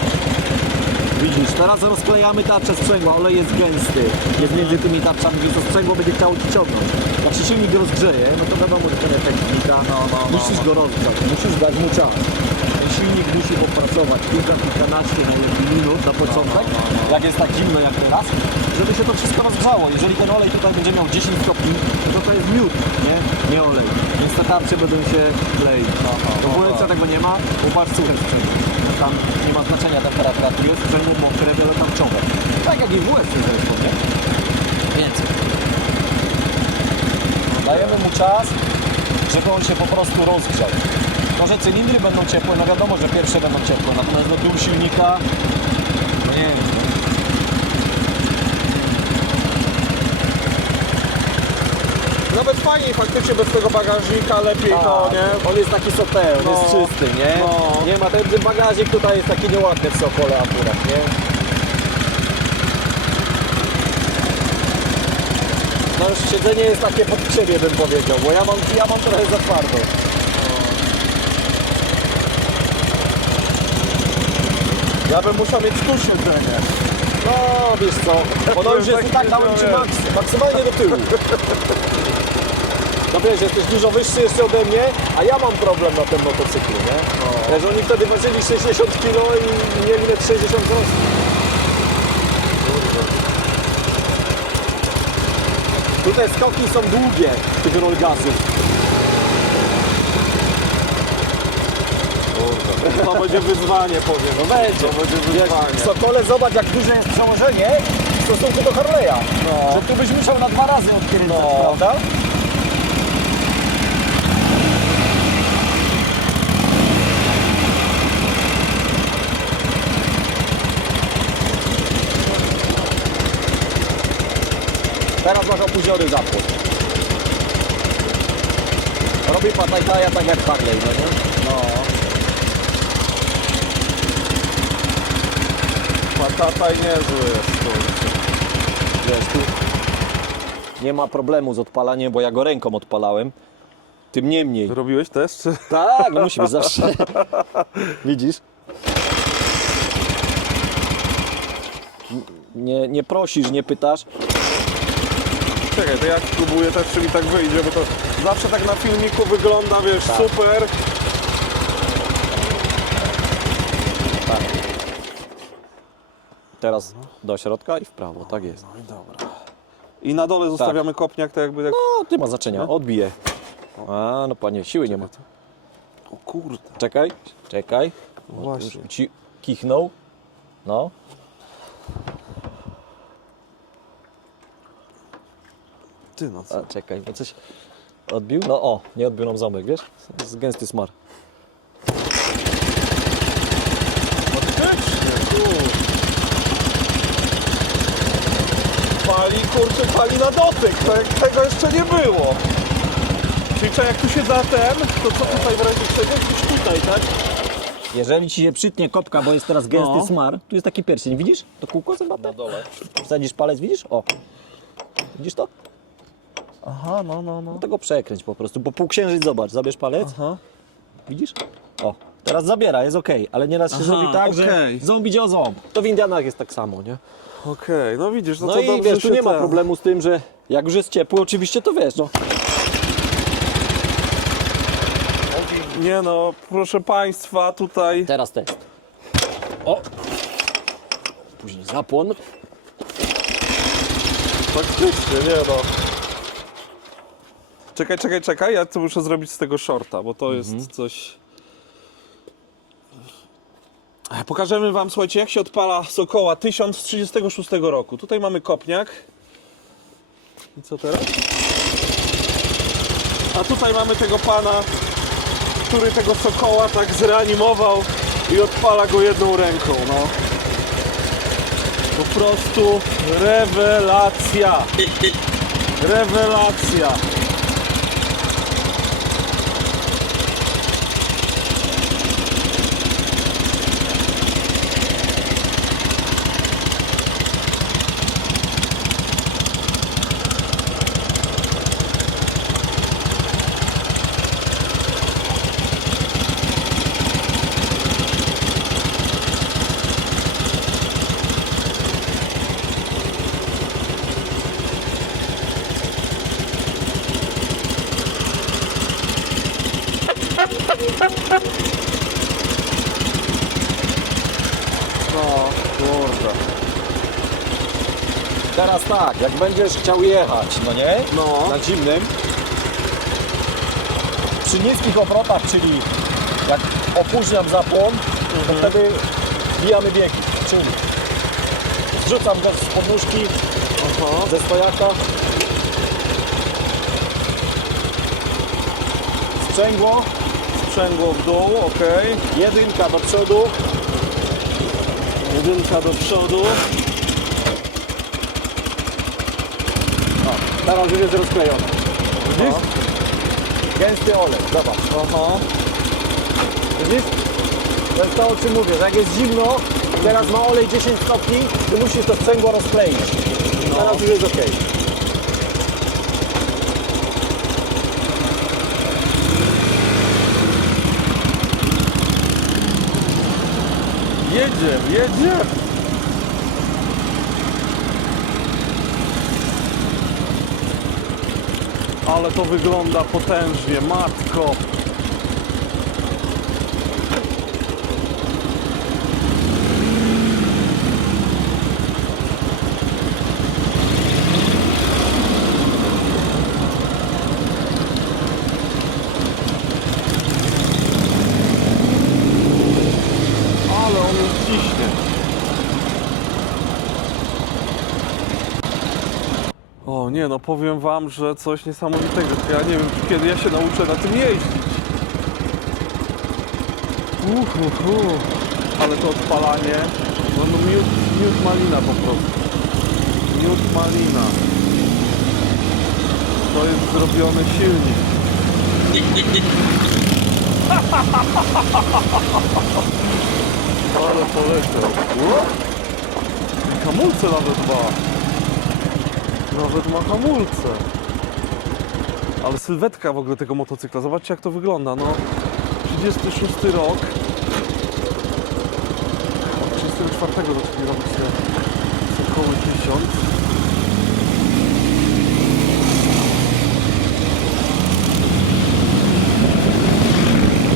Widzisz, teraz rozklejamy tarczę sprzęgła, olej jest gęsty, jest między tymi tarczami, więc to sprzęgło będzie chciało ci ciągnąć. Jak się silnik rozgrzeje, no to wiadomo, że ten efekt znika, musisz go rozgrzać, musisz dać mu czas. Ten silnik musi popracować kilkanaście najlepiej minut na początek, jak jest tak zimno jak teraz, żeby się to wszystko rozgrzało. Jeżeli ten olej tutaj będzie miał 10 stopni, no to jest miód, nie olej. Więc te tarcze będą się kleić. W WLC tego nie ma, bo masz suche sprzęgło. Tam nie ma znaczenia temperatura, tu jest sprzęgło mokre, wielotarczowe. Tak jak i w WLC zresztą, nie? Więcej. Dajemy mu czas, żeby on się po prostu rozgrzał. To, że cylindry będą ciepłe, no wiadomo, że pierwsze będą ciepłe, natomiast do tyłu silnika, no nie wiem. Nawet fajniej faktycznie bez tego bagażnika, lepiej to, nie? On jest taki soteł, on jest No. czysty, nie? No. Nie ma, ten bagażnik tutaj jest taki nieładny w Sokole akurat, nie? No już siedzenie jest takie pod siebie, bym powiedział, bo ja mam trochę za twardo. Ja bym musiał mieć tu siedzenie. No wiesz co, ono już jest i tak dałem ci maksymalnie do tyłu. No wiesz, jesteś dużo wyższy jeszcze ode mnie, a ja mam problem na tym motocyklu, nie? Wiesz, oni wtedy ważyli 60 kg i mieli net 60 wzrostu. Tutaj skoki są długie tych rollgazów. To będzie wyzwanie, powiem. No będzie. To będzie wyzwanie. W Sokole zobacz, jak duże jest przełożenie w stosunku do Harley'a. No. Że tu byś musiał na 2 razy odkręcać, prawda? Teraz masz opóźniony zapłon. Robi patajtaja tak jak Harley, no nie? No. Patataj niezły jest, kurczę. Wiesz, tu nie ma problemu z odpalaniem, bo ja go ręką odpalałem. Tym niemniej. Robiłeś też, czy? Tak, no musi być zawsze. Widzisz? Nie prosisz, nie pytasz. Czekaj, to ja spróbuję też, czy mi tak wyjdzie, bo to zawsze tak na filmiku wygląda, wiesz, super. Teraz do środka i w prawo, tak jest. No i dobra. I na dole zostawiamy kopniak, tak jakby jak... No, nie ma znaczenia, odbije. A, no panie, siły nie ma. O kurde. Czekaj, czekaj. Właśnie. Już ci kichnął. No. Ty no co? A, czekaj, bo coś odbił? No o, nie odbił nam zamek, wiesz? Jest gęsty smar. Pali na dotyk, tego jeszcze nie było. Czyli co, jak tu się za ten, to co tutaj w razie czego? Gdzieś tutaj, tak? Jeżeli ci się przytnie kopka, bo jest teraz gęsty No. smar, tu jest taki pierścień, widzisz? To kółko zobacz na dole. Wsadzisz palec, widzisz? O. Widzisz to? Aha, no. No to go przekręć po prostu, bo półksiężyc zobacz, zabierz palec. Aha. Widzisz? O. Teraz zabiera, jest okej, ale nieraz się Aha, zrobi tak, że okej. ząb idzie o ząb. To w Indianach jest tak samo, nie? Okej, no widzisz, no No to i dobrze wiesz, tu się nie ma ten- problemu z tym, że jak już jest ciepły, oczywiście to wiesz, no. Nie no, proszę Państwa, tutaj... Teraz test. O! Później zapłon. Faktycznie, nie no. Czekaj, ja to muszę zrobić z tego shorta, bo to jest coś... Pokażemy Wam, słuchajcie, jak się odpala Sokoła 1036 roku. Tutaj mamy kopniak. I co teraz? A tutaj mamy tego pana, który tego Sokoła tak zreanimował i odpala go jedną ręką, no. Po prostu rewelacja. Rewelacja. No, kurde. Teraz tak, jak będziesz chciał jechać, no nie? No. Na zimnym. Przy niskich obrotach, czyli jak opóźniam zapłon, to wtedy bijamy biegi, czyli zrzucam go z podnóżki, ze stojaka, sprzęgło, Sprzęgło w dół, okej. jedynka do przodu, Jedynka do przodu. teraz już jest rozklejone. Widzisz? Gęsty olej, zobacz. Aha. Widzisz? To jest to, o czym mówię, że jak jest zimno, teraz ma olej 10 stopni, ty musisz to sprzęgło rozkleić. Teraz już jest ok. Jedzie, jedzie. Ale to wygląda potężnie, matko. Ale on już ciśnie. O nie, no powiem wam, że coś niesamowitego. Ja nie wiem, kiedy ja się nauczę na tym jeździć. Ale to odpalanie, no miód malina po prostu. Miód malina. To jest zrobiony silnik. Ale poleciał. I hamulce nawet ma. Nawet ma hamulce. Ale sylwetka w ogóle tego motocykla. Zobaczcie, jak to wygląda. No, 36 rok. Od 34 zaczęli robić te koło 1000.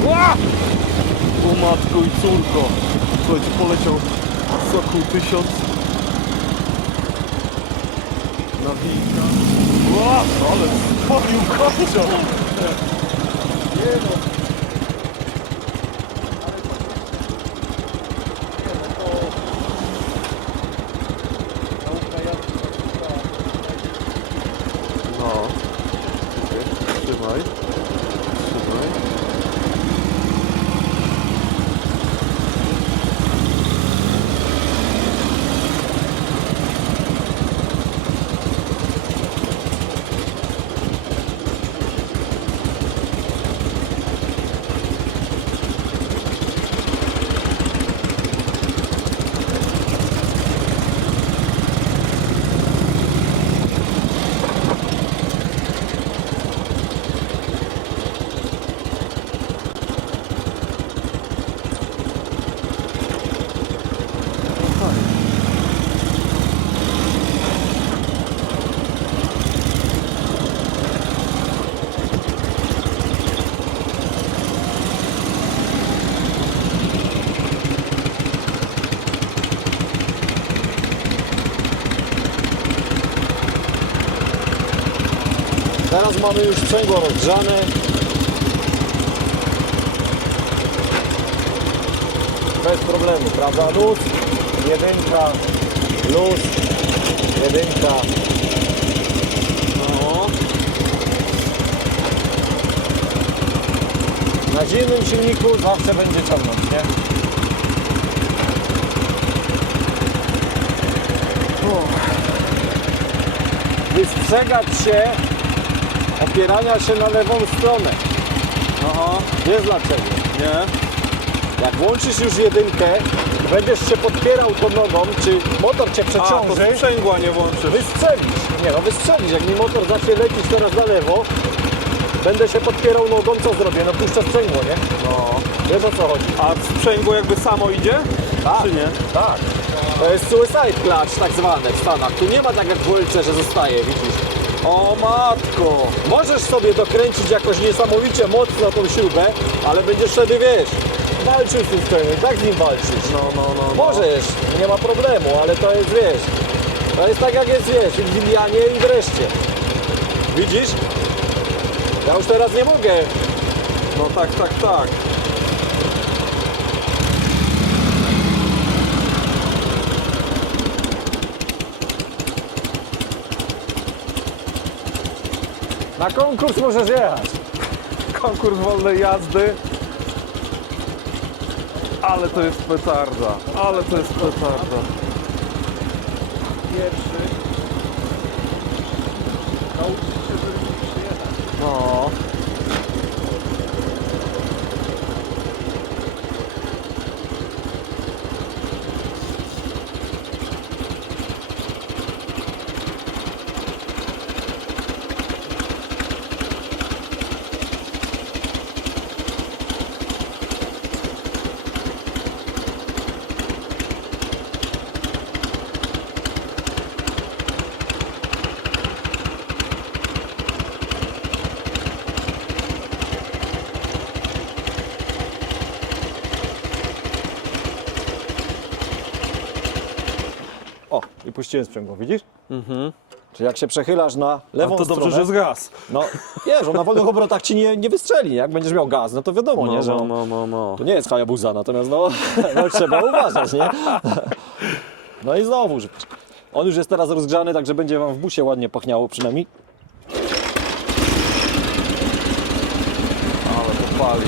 Ła! O matko i córko. Słuchajcie, poleciał Sokół 1000. Nawijka. Ła! Ale spalił kończą. Nie no. No. Trzymaj. Trzymaj. Teraz mamy już sprzęgło rozgrzane. Bez problemu, prawda? Luz, jedynka, luz, jedynka. No. Na zimnym silniku zawsze będzie ciągnąć, nie? Wystrzegać się opierania się na lewą stronę. Aha. Wiesz dlaczego? Nie. Jak włączysz już jedynkę i będziesz się podpierał tą nogą, czy motor cię A, to przeciąży, sprzęgła nie włączysz. wystrzelisz. Nie no, wystrzelisz. Jak mi motor zacznie lecieć teraz na lewo, będę się podpierał nogą, co zrobię? No puszczę sprzęgło, nie? No. Wiesz o co chodzi? A sprzęgło jakby samo idzie? Tak. Czy nie? Tak. To jest suicide clutch tak zwane w Stanach. Tu nie ma tak jak w WLC, że zostaje, widzisz? O matko! Możesz sobie dokręcić jakoś niesamowicie mocno tą śrubę, ale będziesz wtedy, wiesz, walczył z tym sprzęgłem, tak z nim walczysz. No. Możesz, nie ma problemu, ale to jest, wiesz, to jest tak jak jest, wiesz, w Indianie i wreszcie. Widzisz? Ja już teraz nie mogę. No tak. Na konkurs możesz jechać. Konkurs wolnej jazdy. Ale to jest petarda. Pierwszy. Nauczyć się, żeby nie przyjechać. No. O, i puściłem sprzęgło, widzisz? Czyli jak się przechylasz na lewą To stronę... dobrze, że jest gaz. No, wiesz, on na wolnych obrotach ci nie wystrzeli, nie? Jak będziesz miał gaz, no to wiadomo, nie, że on, No. to nie jest Hayabusa, natomiast no trzeba uważać, nie? No i znowu, że on już jest teraz rozgrzany, także będzie wam w busie ładnie pachniało przynajmniej. Ale to pali.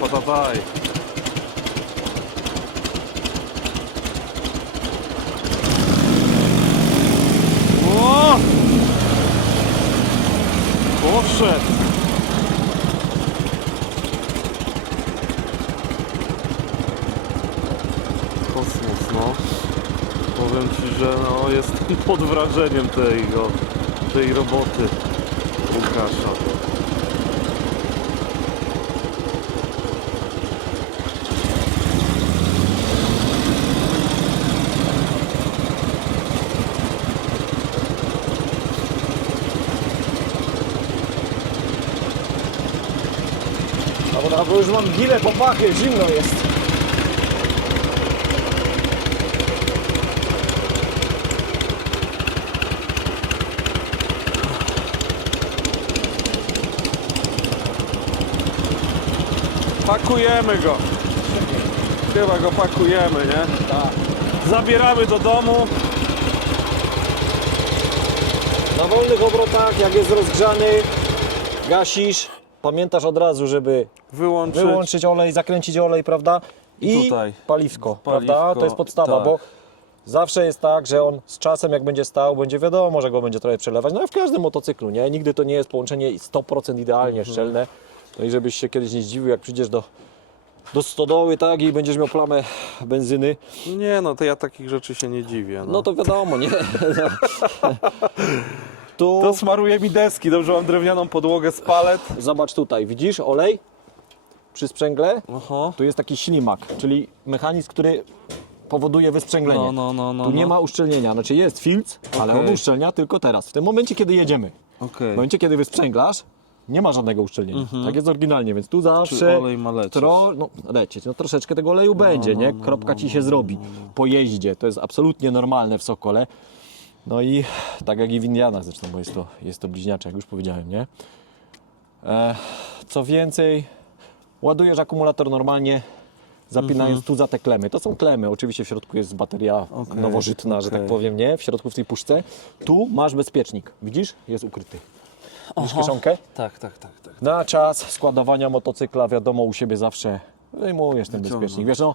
Patataj. O! Poszedł. Kosmos, no. Powiem ci, że no, jestem pod wrażeniem tej roboty Łukasza. Bo już mam gilę po pachy, zimno jest. Pakujemy go. Chyba go pakujemy, nie? Tak. Zabieramy do domu. Na wolnych obrotach, jak jest rozgrzany, gasisz, pamiętasz od razu, żeby wyłączyć olej, zakręcić olej, prawda? I tutaj paliwko, paliwko, prawda? To jest podstawa, tak. bo zawsze jest tak, że on z czasem, jak będzie stał, będzie wiadomo, że go będzie trochę przelewać. No i w każdym motocyklu, nie? Nigdy to nie jest połączenie 100% idealnie szczelne. No i żebyś się kiedyś nie zdziwił, jak przyjdziesz do stodoły, tak, i będziesz miał plamę benzyny, Nie no, to ja takich rzeczy się nie dziwię. no to wiadomo, nie? Tu, To smaruje mi deski, dobrze mam drewnianą podłogę z palet. zobacz tutaj, widzisz olej przy sprzęgle? Aha. Tu jest taki ślimak, czyli mechanizm, który powoduje wysprzęglenie. No. Tu nie ma uszczelnienia, znaczy jest filtr, ale on Okej. uszczelnia tylko teraz, w tym momencie, kiedy jedziemy. Okej. W momencie, kiedy wysprzęglasz, nie ma żadnego uszczelnienia. Tak jest oryginalnie, więc tu zawsze Czy olej ma lecieć? lecieć. No troszeczkę tego oleju będzie, nie? Kropka ci się zrobi po jeździe. To jest absolutnie normalne w Sokole. No i tak jak i w Indianach zresztą, bo jest to bliźniacze, jak już powiedziałem, nie? Co więcej, ładujesz akumulator normalnie, zapinając tu za te klemy. To są klemy, oczywiście w środku jest bateria nowożytna, że tak powiem, nie? W środku w tej puszce. Tu masz bezpiecznik, widzisz? Jest ukryty. Widzisz kieszonkę? Tak. Na czas składowania motocykla, wiadomo, u siebie zawsze wyjmujesz ten bezpiecznik. Wiesz, no,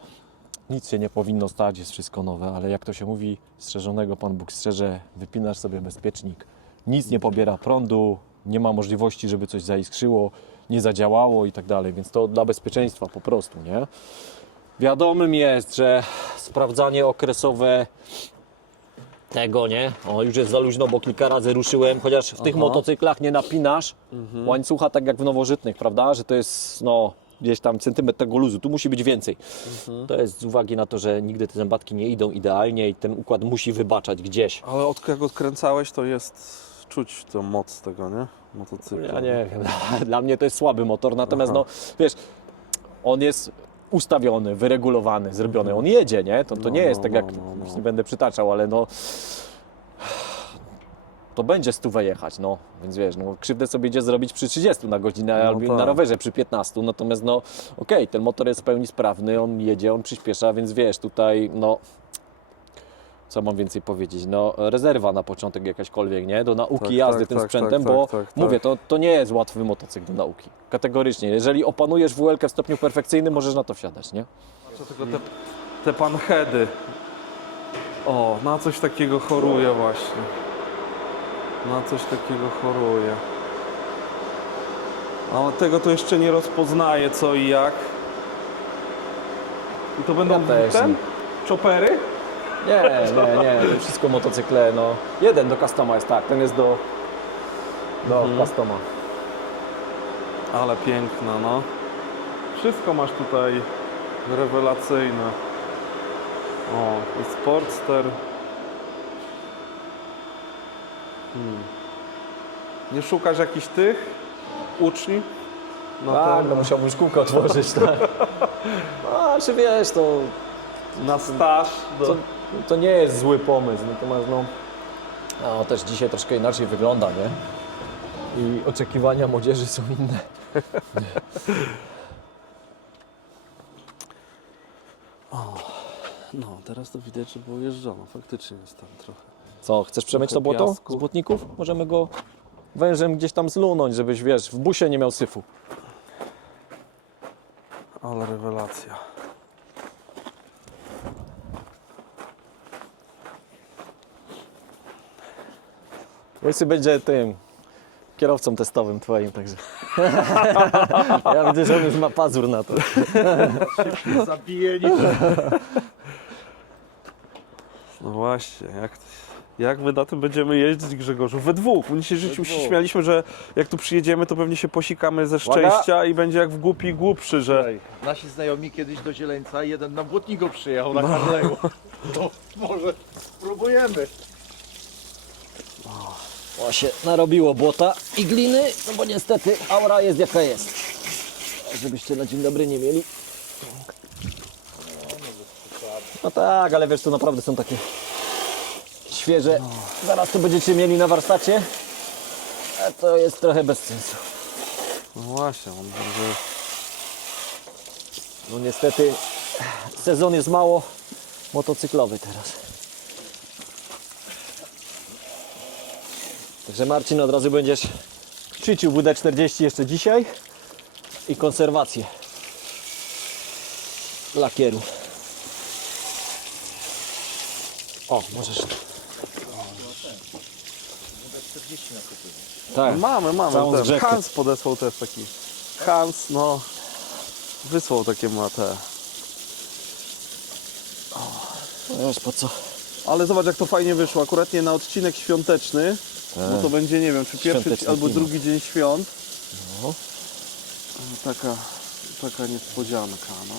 nic się nie powinno stać, jest wszystko nowe, ale jak to się mówi, strzeżonego Pan Bóg strzeże, wypinasz sobie bezpiecznik, nic nie pobiera prądu, nie ma możliwości, żeby coś zaiskrzyło, nie zadziałało i tak dalej, więc to dla bezpieczeństwa po prostu, nie? Wiadomym jest, że sprawdzanie okresowe tego, nie? O, już jest za luźno, bo kilka razy ruszyłem, chociaż w tych motocyklach nie napinasz łańcucha tak jak w nowożytnych, prawda? Że to jest, no, gdzieś tam centymetr tego luzu, tu musi być więcej. To jest z uwagi na to, że nigdy te zębatki nie idą idealnie i ten układ musi wybaczać gdzieś. Ale jak odkręcałeś, to jest czuć tą moc tego, nie? Motocykla. Ja nie wiem, dla mnie to jest słaby motor, natomiast no, wiesz, on jest ustawiony, wyregulowany, zrobiony, on jedzie, nie? To nie jest tak jak, już nie będę przytaczał, ale no to będzie 100 jechać, no, więc wiesz, no krzywdę sobie idzie zrobić przy 30 na godzinę albo na rowerze przy 15, natomiast no okej, ten motor jest w pełni sprawny, on jedzie, on przyspiesza, więc wiesz, tutaj no co mam więcej powiedzieć, no rezerwa na początek jakaśkolwiek, nie? Do nauki Tak, jazdy tak, tym tak, sprzętem, tak, bo tak, tak, mówię, to nie jest łatwy motocykl do nauki, kategorycznie. Jeżeli opanujesz WL-kę w stopniu perfekcyjnym, możesz na to wsiadać, nie? Tylko te panheady. O, na coś takiego choruje właśnie. Na coś takiego choruje. Ale tego to jeszcze nie rozpoznaję co i jak. I to będą Ja też ten? nie. Choppery? Nie, to wszystko motocykle, no. Jeden do customa jest, tak, ten jest do customa. Ale piękna, no. Wszystko masz tutaj rewelacyjne. O, i Sportster. Nie szukasz jakichś tych uczniów? No Tak, no musiałbym szkółkę otworzyć, tak. A, czy wiesz, na staż. to nie jest zły pomysł, natomiast no, też dzisiaj troszkę inaczej wygląda, nie? I oczekiwania młodzieży są inne. No, teraz to widać, że było jeżdżono. Faktycznie jest tam trochę. Co, chcesz przemyć to błoto piasku. z błotników? Możemy go wężem gdzieś tam zlunąć, żebyś, wiesz, w busie nie miał syfu. Ale rewelacja. Łysy będzie tym kierowcą testowym twoim, także. Ja widzę, że on już ma pazur na to. Zabijeni. No właśnie, jak my na tym będziemy jeździć, Grzegorzu? We dwóch. My się śmialiśmy, że jak tu przyjedziemy, to pewnie się posikamy ze szczęścia i będzie jak w głupi głupszy, że... Nasi znajomi kiedyś do Zieleńca, jeden na błotniku przyjechał na Harley'u. To może spróbujemy. O, się narobiło błota i gliny, no bo niestety aura jest jaka jest. Żebyście na dzień dobry nie mieli. No tak, ale wiesz, to naprawdę są takie świeże. Zaraz to będziecie mieli na warsztacie, a to jest trochę bez sensu. No właśnie, on będzie... No niestety sezon jest mało motocyklowy teraz. Także Marcin, od razu będziesz ćwiczył WD-40 jeszcze dzisiaj i konserwację lakieru. O, możesz. Tak, Mamy. Całą Ten zgrzewkę. Hans podesłał też taki. Hans, no, wysłał takie mate. wiesz po co. Ale zobacz, jak to fajnie wyszło. Akurat nie na odcinek świąteczny, bo to będzie, nie wiem, czy pierwszy Świąteczny albo klimat. drugi dzień świąt. No. Taka niespodzianka, no.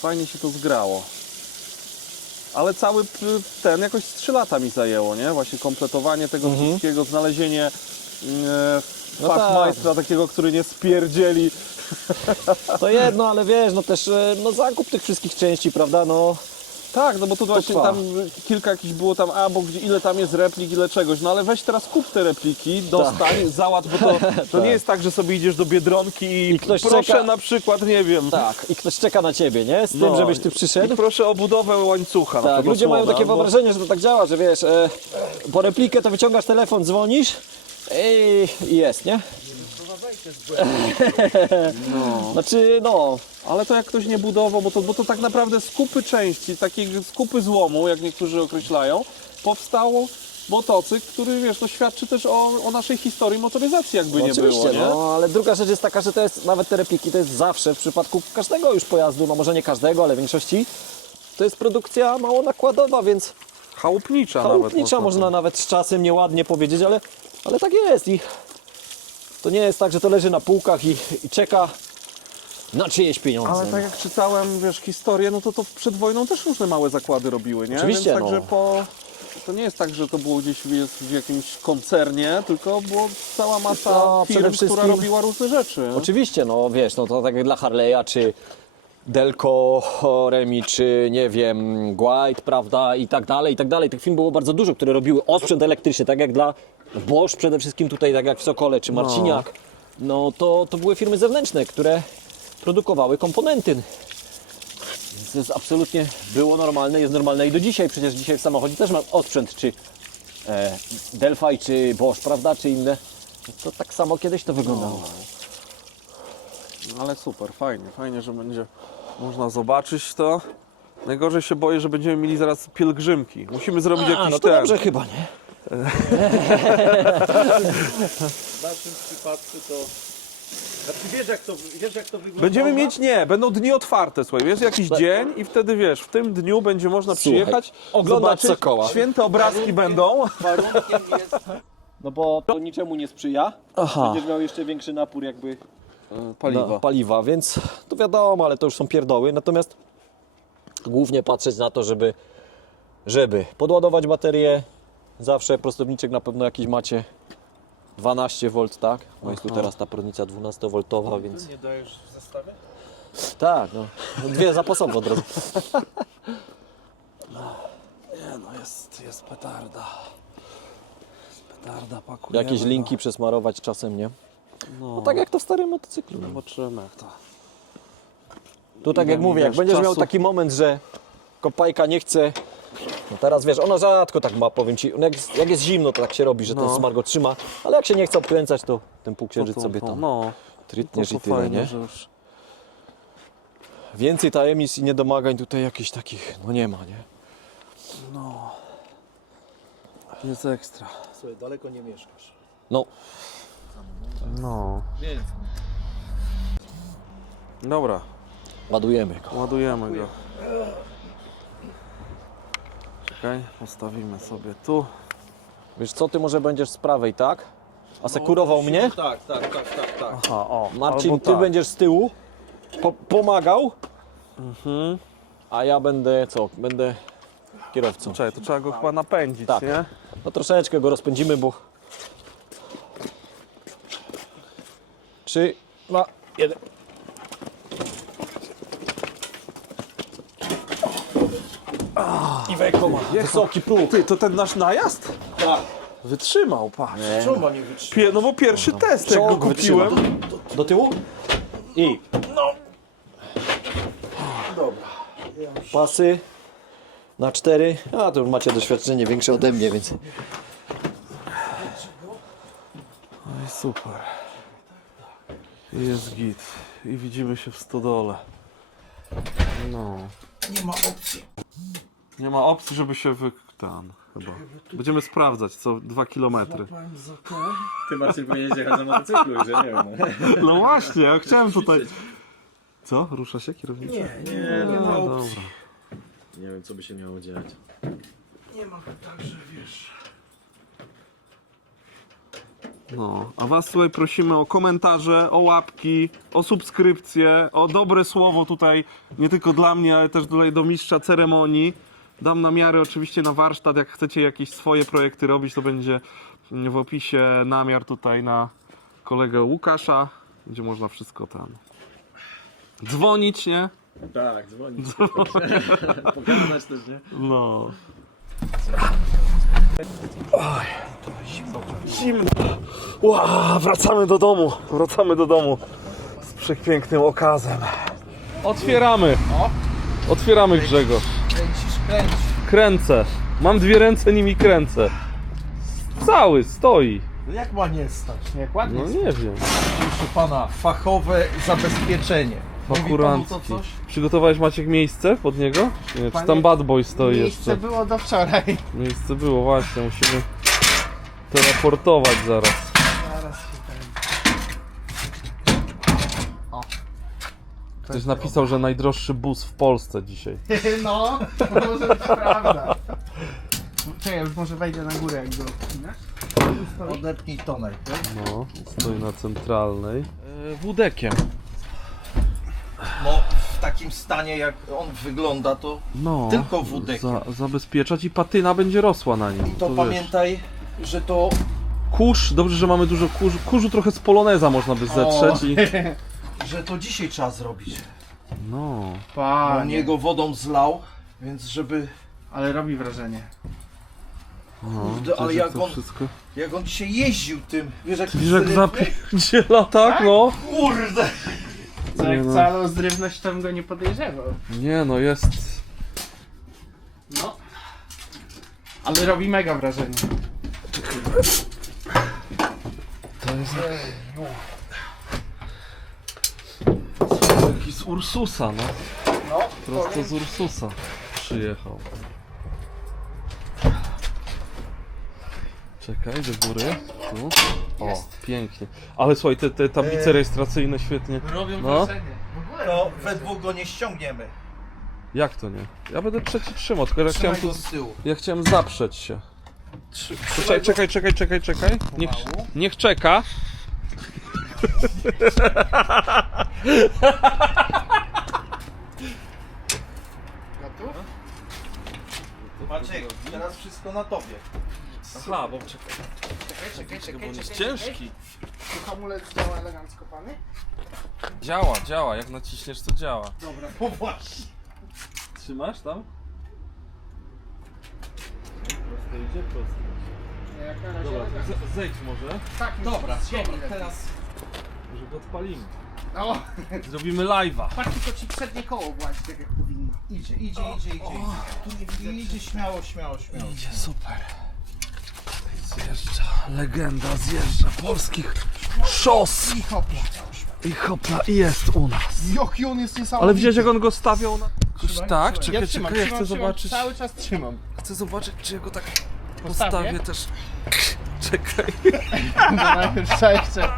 Fajnie się to zgrało. Ale cały ten jakoś 3 lata mi zajęło, nie? Właśnie kompletowanie tego wszystkiego, znalezienie No fachmajstra takiego, który nie spierdzieli. To jedno, ale wiesz, no też no zakup tych wszystkich części, prawda, no. Tak, no bo tu właśnie trwa. tam kilka jakichś było tam, bo gdzie, ile tam jest replik, ile czegoś. No ale weź teraz kup te repliki, dostań, załatw, bo to nie jest tak, że sobie idziesz do Biedronki i ktoś proszę czeka- na przykład, nie wiem. Tak, i ktoś czeka na ciebie, nie? Z tym, No, żebyś ty przyszedł. I proszę o budowę łańcucha. Tak, ludzie mają takie bo... wyobrażenie, że to tak działa, że wiesz, po replikę to wyciągasz telefon, dzwonisz i jest, nie? Znaczy, no, Ale to jak ktoś nie budował, bo to tak naprawdę z kupy części, takiej z kupy złomu, jak niektórzy określają, powstał motocykl, który, wiesz, to świadczy też o naszej historii motoryzacji, jakby nie oczywiście, było, nie? no, ale druga rzecz jest taka, że to jest, nawet te repliki, to jest zawsze w przypadku każdego już pojazdu, no może nie każdego, ale większości, to jest produkcja mało nakładowa, więc Chałupnicza nawet. Chałupnicza można nawet z czasem nieładnie powiedzieć, ale tak jest i to nie jest tak, że to leży na półkach i czeka na czyjeś pieniądze. Ale tak jak czytałem, wiesz, historię, no to przed wojną też różne małe zakłady robiły, nie? Oczywiście, Więc także no. to nie jest tak, że to było gdzieś w jakimś koncernie, tylko było cała masa No, firm, przede która wszystkim- robiła różne rzeczy. Oczywiście, no wiesz, no to tak jak dla Harley'a, czy Delco, Remi, czy nie wiem, White, prawda, i tak dalej, i tak dalej. Tych firm było bardzo dużo, które robiły osprzęt elektryczny, tak jak dla Bosch przede wszystkim tutaj, tak jak w Sokole, czy Marciniak. No to były firmy zewnętrzne, które produkowały komponenty. Więc to jest absolutnie było normalne, jest normalne i do dzisiaj. Przecież dzisiaj w samochodzie też mam osprzęt, czy Delphi, czy Bosch, prawda, czy inne. To tak samo kiedyś to wyglądało. Ale super, fajnie, że będzie można zobaczyć to. Najgorzej się boję, że będziemy mieli zaraz pielgrzymki. Musimy zrobić jakiś no to ten. dobrze chyba, nie? W naszym przypadku to... Znaczy wiesz jak to wygląda? Będziemy mieć, będą dni otwarte, słuchaj, jest jakiś dzień i wtedy wiesz, w tym dniu będzie można przyjechać, oglądać zobaczyć, Sokoła. święte obrazki będą. Warunkiem jest... No bo to niczemu nie sprzyja. Aha. Będziesz miał jeszcze większy napór jakby Paliwa. paliwa, więc to wiadomo, ale to już są pierdoły. Natomiast głównie patrzeć na to, żeby podładować baterię. Zawsze prostowniczek na pewno jakiś macie 12 V, tak? No jest tu teraz ta prądnica 12V, więc Nie dajesz w zestawie? tak, no. Dwie zapasowe od razu. Nie no, jest petarda. Petarda, pakujemy. Jakieś linki przesmarować czasem, nie? No tak jak to w starym motocyklu. Zobaczymy jak to. Tu tak jak Ile mówię, jak wiesz, będziesz miał czasu? taki moment, że kopajka nie chce, no teraz wiesz, ona rzadko tak ma, powiem Ci, jak jest zimno, to tak się robi, że ten smar go trzyma, ale jak się nie chce obkręcać, to ten półksiężyc sobie tam No, trytniesz to i tyle, fajnie, nie? że już... Więcej tajemnic i niedomagań tutaj jakichś takich, no nie ma, nie? No. Jest ekstra. Słuchaj, daleko nie mieszkasz. No, No. Więc Dobra, ładujemy go. ładujemy go. Czekaj, postawimy sobie tu. Wiesz co, Ty może będziesz z prawej, tak? Asekurował mnie? tak. Aha, o. Marcin, albo Ty tak. będziesz z tyłu, pomagał, a ja będę, będę kierowcą. Czekaj, to trzeba go chyba napędzić, Tak. nie? No troszeczkę go rozpędzimy, bo... 3, 2, 1. I weko ma wysoki próg. Ty, to ten nasz najazd? Tak. Wytrzymał, patrz. Czemu nie wytrzyma? No bo pierwszy test, jak go Czołg wytrzyma. kupiłem. Do tyłu i... Dobra. Pasy na 4. A to już macie doświadczenie większe ode mnie, więc... No i super. I jest git. I widzimy się w stodole. No. Nie ma opcji. Nie ma opcji, żeby się chyba. Będziemy sprawdzać co 2 kilometry. Ty Marcin powinieneś jechać na motocyklu, że nie wiem. No właśnie, ja chciałem tutaj... Co? Rusza się kierownica? Nie ma opcji. Dobra. Nie wiem, co by się miało dziać. Nie ma także, wiesz... No, a was tutaj prosimy o komentarze, o łapki, o subskrypcje, o dobre słowo tutaj, nie tylko dla mnie, ale też tutaj do mistrza ceremonii. Dam namiary oczywiście na warsztat, jak chcecie jakieś swoje projekty robić, to będzie w opisie namiar tutaj na kolegę Łukasza, gdzie można wszystko tam dzwonić, nie? Tak, dzwonić. Pokazać też, nie? No. Zimno. Wracamy do domu z przepięknym okazem. Otwieramy. Otwieramy, Grzegorz. Kręcisz. Kręcę. Mam 2 ręce, nimi kręcę. Cały stoi. Jak ma nie stać? Jak ładnie No nie wiem. proszę pana, fachowe zabezpieczenie. Mówi panu Fakurancki. to coś? Przygotowałeś, Maciek, miejsce pod niego? Nie, czy Panie, tam Bad Boy stoi Miejsce jeszcze? było do wczoraj. Miejsce było, właśnie. Musimy teleportować zaraz. Zaraz się Ktoś napisał, że najdroższy bus w Polsce dzisiaj. No, to może być prawda. Czekaj, już może wejdę na górę, jak go odpinasz. Odepnij to najpierw. No, stoi na centralnej. Wódekiem. No, w takim stanie jak on wygląda, to No, tylko wódekiem. zabezpieczać i patyna będzie rosła na nim. I to wiesz. pamiętaj, że to Kurz, dobrze, że mamy dużo kurzu. Kurzu trochę z poloneza można by zetrzeć i... że to dzisiaj trzeba zrobić. No. On Panie, jego wodą zlał, więc żeby... ale robi wrażenie. Kurde, ale wiesz, jak to on, wszystko... jak on dzisiaj jeździł tym, wiesz jak Wiesz jak zrywny? zapierdziela, tak no? Kurde! Co Nie jak no. wcale o zrywność to bym go nie podejrzewał. Nie no, jest... No. Ale robi mega wrażenie. To jest... Jakiś z Ursusa, no. No, Prosto z Ursusa przyjechał. Czekaj, do góry. Tu. O, pięknie. Ale słuchaj, te tablice rejestracyjne świetnie. robią No. wrażenie. W ogóle. To we dwóch go nie ściągniemy. Jak to nie? Ja będę trzeci trzymał, tylko ja chciałem Trzymaj tu... go z tyłu. Ja chciałem zaprzeć się. Czekaj. Niech czeka. Gotów? Maciek, teraz wszystko na tobie. Aha, bo czekaj. Czekaj. Bo on jest ciężki. Tu hamulec działa elegancko, pany? Działa. Jak naciśniesz, to działa. Dobra, no właśnie. Trzymasz tam? Prosto idzie, prosto. Jak na razie Dobra, elegancko. zejdź może. Tak, Dobra, siedzi lepiej. teraz... Może go odpalimy. No, Zrobimy live'a. patrz tylko ci przednie koło właśnie tak jak powinno. Idzie. Idzie śmiało. Idzie, super. Zjeżdża, legenda zjeżdża polskich szos. I hopla. I hopla, i jest u nas. Jaki on jest niesamowity. Ale widziałeś jak on go stawiał na... Tak, Ja czekaj, trzymam, ja chcę trzymam, zobaczyć. cały czas trzymam. Chcę zobaczyć, czy ja go tak Postawię? postawię też. Czekaj. Najpierw trzeba jeszcze...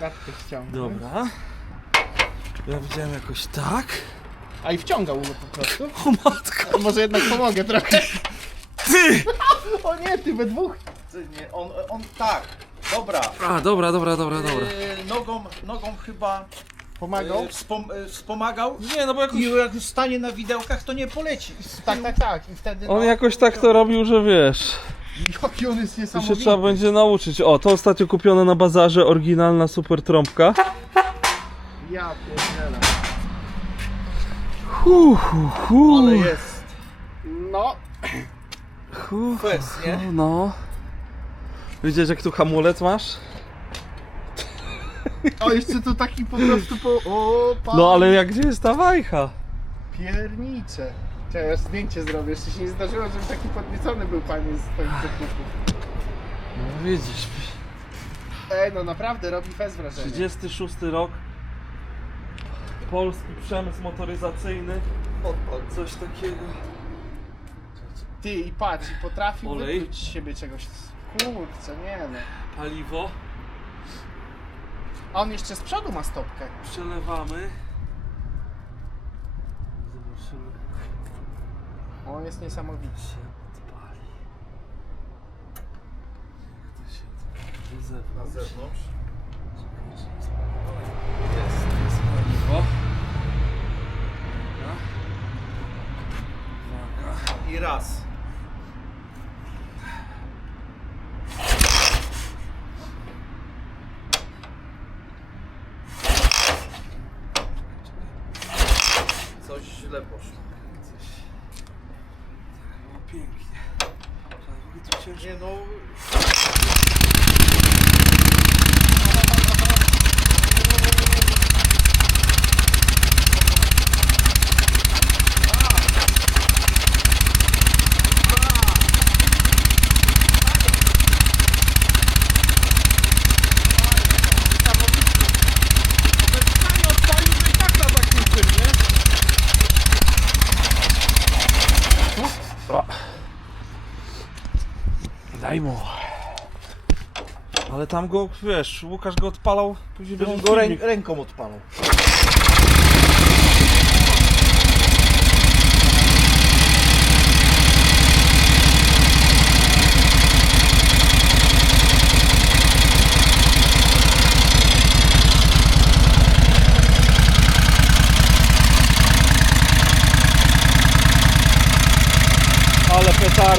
Kartkę ściągnąć. Dobra. Ja widziałem jakoś tak. A i wciągał go po prostu. O matko. Może jednak pomogę trochę. Ty! O nie, ty we dwóch. Nie, on tak. Dobra. A, dobra. Nogą chyba Pomagał? wspomagał. Nie, no bo jakoś... I jak już stanie na widełkach, to nie poleci. Tak. I wtedy On jakoś tak to robił, że wiesz... Jaki on jest To się niesamowity. trzeba będzie nauczyć. O, to ostatnio kupione na bazarze, oryginalna super trąbka. Ja pierdzielę. Ale jest No. fest, nie? No. Widzisz jak tu hamulec masz? O, jeszcze tu taki po prostu po... O, pan. No ale jak gdzie jest ta wajcha? Piernicze. Czekaj, ja zdjęcie zrobię. Jeszcze się nie zdarzyło, żeby taki podniecony był panie z twoich zakupów. No widzisz. Ej, no naprawdę robi fest wrażenie. 36 rok. Polski przemysł motoryzacyjny. Coś takiego. Ty i patrz, i potrafił Olej. wypluć z siebie czegoś. Kurczę, nie no. Paliwo. A on jeszcze z przodu ma stopkę. Przelewamy. Zobaczymy. On jest niesamowity. Odpali. Jak to się Na zewnątrz. Jest paliwo. Uwaga. I raz. Coś źle poszło. Było pięknie. Ale tu ciężko. Nie no, Daj mu. Ale tam go, wiesz, Łukasz go odpalał, później bym będzie go filmik. ręką odpalał.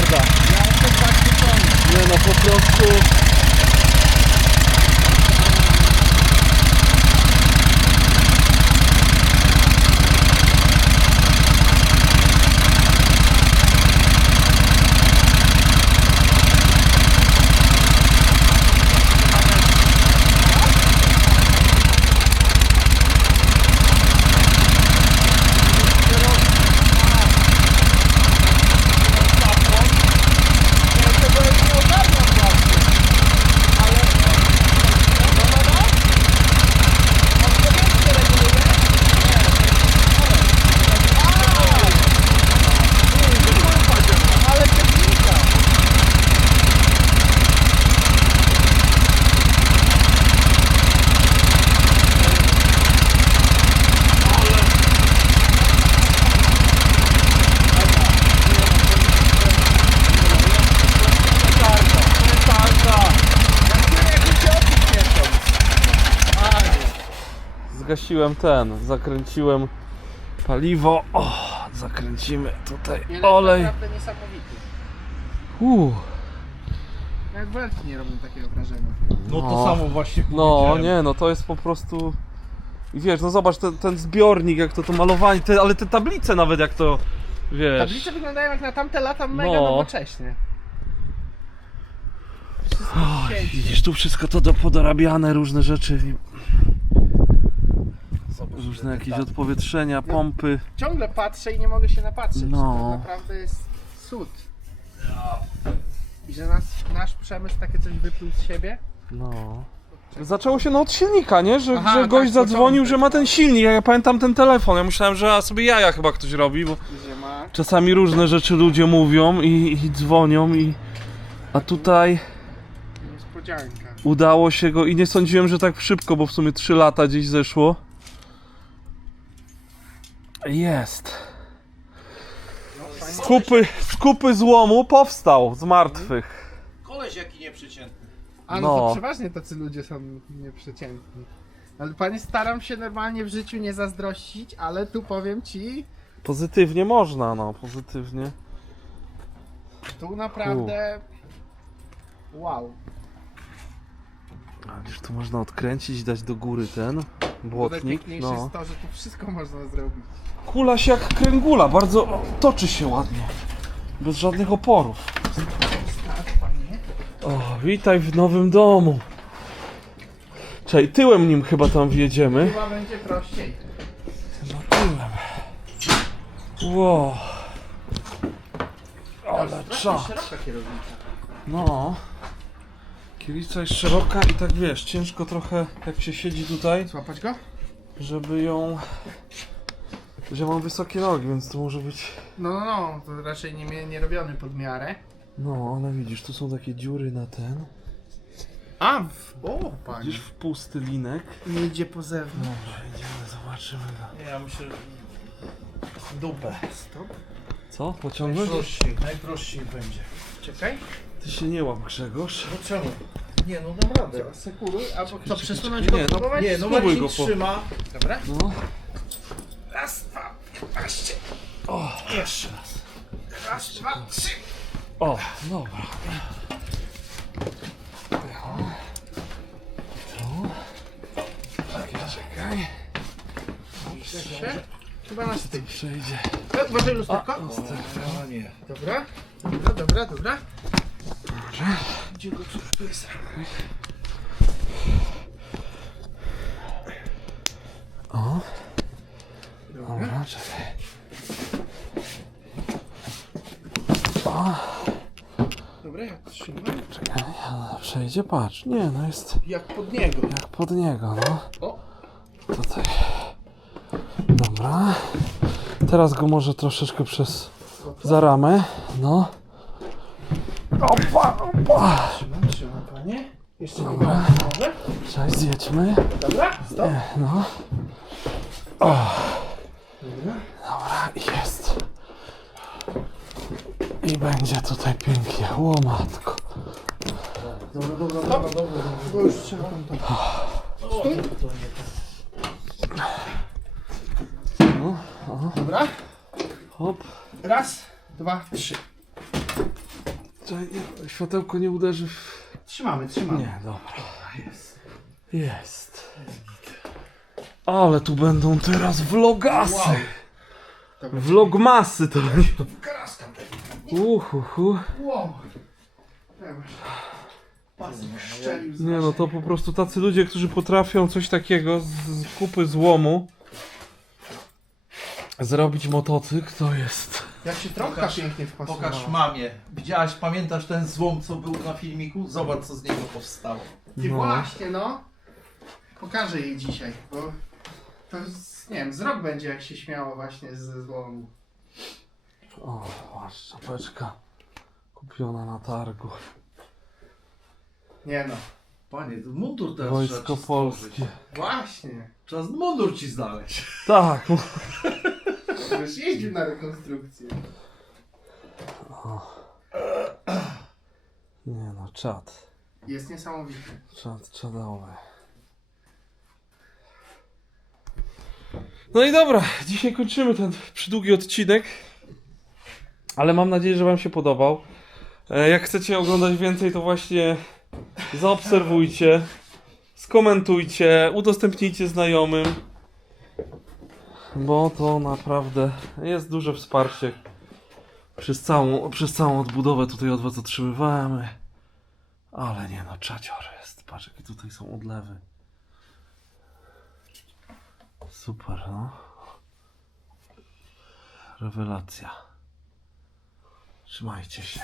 petarda. Ja jestem zachwycony. Nie no, po prostu... Zgasiłem zakręciłem paliwo. O, zakręcimy tutaj olej. Naprawdę niesamowity. Jak belki nie robią takiego wrażenia. No to samo właśnie No, powiedziałem. nie, no to jest po prostu... I wiesz, no zobacz ten zbiornik, jak to malowanie, ale te tablice nawet jak to, wiesz... Tablice wyglądają jak na tamte lata mega No. nowocześnie. Widzisz, tu wszystko to podorabiane, różne rzeczy. Różne jakieś odpowietrzenia, pompy. Ciągle patrzę i nie mogę się napatrzeć. No. To naprawdę jest cud. I że nasz przemysł takie coś wypluł z siebie. No. Zaczęło się od silnika, nie? Że Aha, gość tak, zadzwonił, początek. że ma ten silnik. Ja pamiętam ten telefon. Ja myślałem, że sobie jaja chyba ktoś robi, bo Że ma... czasami różne rzeczy ludzie mówią i dzwonią a tutaj Niespodzianka. udało się go i nie sądziłem, że tak szybko, bo w sumie 3 lata gdzieś zeszło. Jest. Skupy złomu powstał z martwych. Koleś jaki nieprzeciętny. A no to przeważnie tacy ludzie są nieprzeciętni. Ale panie, staram się normalnie w życiu nie zazdrościć, ale tu powiem ci, Pozytywnie można, no, pozytywnie. tu naprawdę... Wow. A wiesz, tu można odkręcić, dać do góry ten błotnik. Najpiękniejsze No. jest to, że tu wszystko można zrobić. Kula się jak kręgula, bardzo toczy się ładnie. Bez żadnych oporów. O, witaj w nowym domu. Czekaj, tyłem nim chyba tam wjedziemy. Chyba będzie prościej. Tyłem. Wow. Ale czad. Szeroka kierownica. No. Kierownica jest szeroka i tak wiesz, ciężko trochę jak się siedzi tutaj, Złapać go? żeby ją... Że mam wysokie nogi, więc to może być... No, to raczej nie robiony pod miarę. No, ale widzisz, tu są takie dziury na ten. A, o panie. Widzisz, w pusty linek. Nie idzie po zewnątrz. Dobra, idziemy, zobaczymy go. Ja myślę, że dupę. Stop. Co? Pociągnąć? Najprościej będzie. Czekaj. Ty się nie łap, Grzegorz. No czemu? Nie, no dam radę. Sekuruj, albo co, przesunąć czekaj. go, Nie, no, próbować? Nie, no Spróbuj Marcin go trzyma. Dobra. No. Raz, dwa, 15. Jeszcze raz. Raz, dwa, 3. O, dobra. Czekaj. Chyba na styk. Przejdzie. Uważaj lusterko. A nie. Dobra, dobra, dobra. Gdzie go tu jest? O. Dobra, czekaj. Dobra, jak trzymam. Czekaj, przejdzie, patrz. Nie, no jest Jak pod niego. jak pod niego, no. O. Tutaj. Dobra. Teraz go może troszeczkę za ramę. No. Opa, opa. Trzymam panie. Jeszcze nie ma może. Cześć, zjedźmy. Dobra, stop. No. O. Dobra, jest. I będzie tutaj pięknie. O matko. Dobra. Bo już trzeba tam to. Stój. Dobra. Hop. Raz, dwa, 3. Czekaj, nie, światełko nie uderzy w... Trzymamy. Nie, dobra. Jest. Ale tu będą teraz vlogasy. Vlogmasy to będą. Wow. Pasek szczelił z Nie no, to po prostu tacy ludzie, którzy potrafią coś takiego z kupy złomu zrobić motocykl, to jest... Jak się trąbka pięknie wpasowała. Pokaż mamie. Widziałaś, pamiętasz ten złom, co był na filmiku? Zobacz, co z niego powstało. Ty No. właśnie, no. Pokażę jej dzisiaj, bo to nie wiem, z rok będzie jak się śmiało właśnie ze złomu. O, masz czapeczka kupiona na targu. Nie no, Panie, to mundur teraz Wojsko trzeba ci Polskie. stworzyć. właśnie. Trzeba mundur ci znaleźć. Tak, Już jeździł na rekonstrukcję. nie no, czad. Jest niesamowity. Czadowy. No i dobra, dzisiaj kończymy ten przydługi odcinek. Ale mam nadzieję, że wam się podobał. Jak chcecie oglądać więcej, to właśnie zaobserwujcie, skomentujcie, udostępnijcie znajomym. Bo to naprawdę jest duże wsparcie. Przez całą odbudowę tutaj od was otrzymywamy. Ale nie no, czacior jest. Patrz, jakie tutaj są odlewy. Super, no. Rewelacja. Trzymajcie się.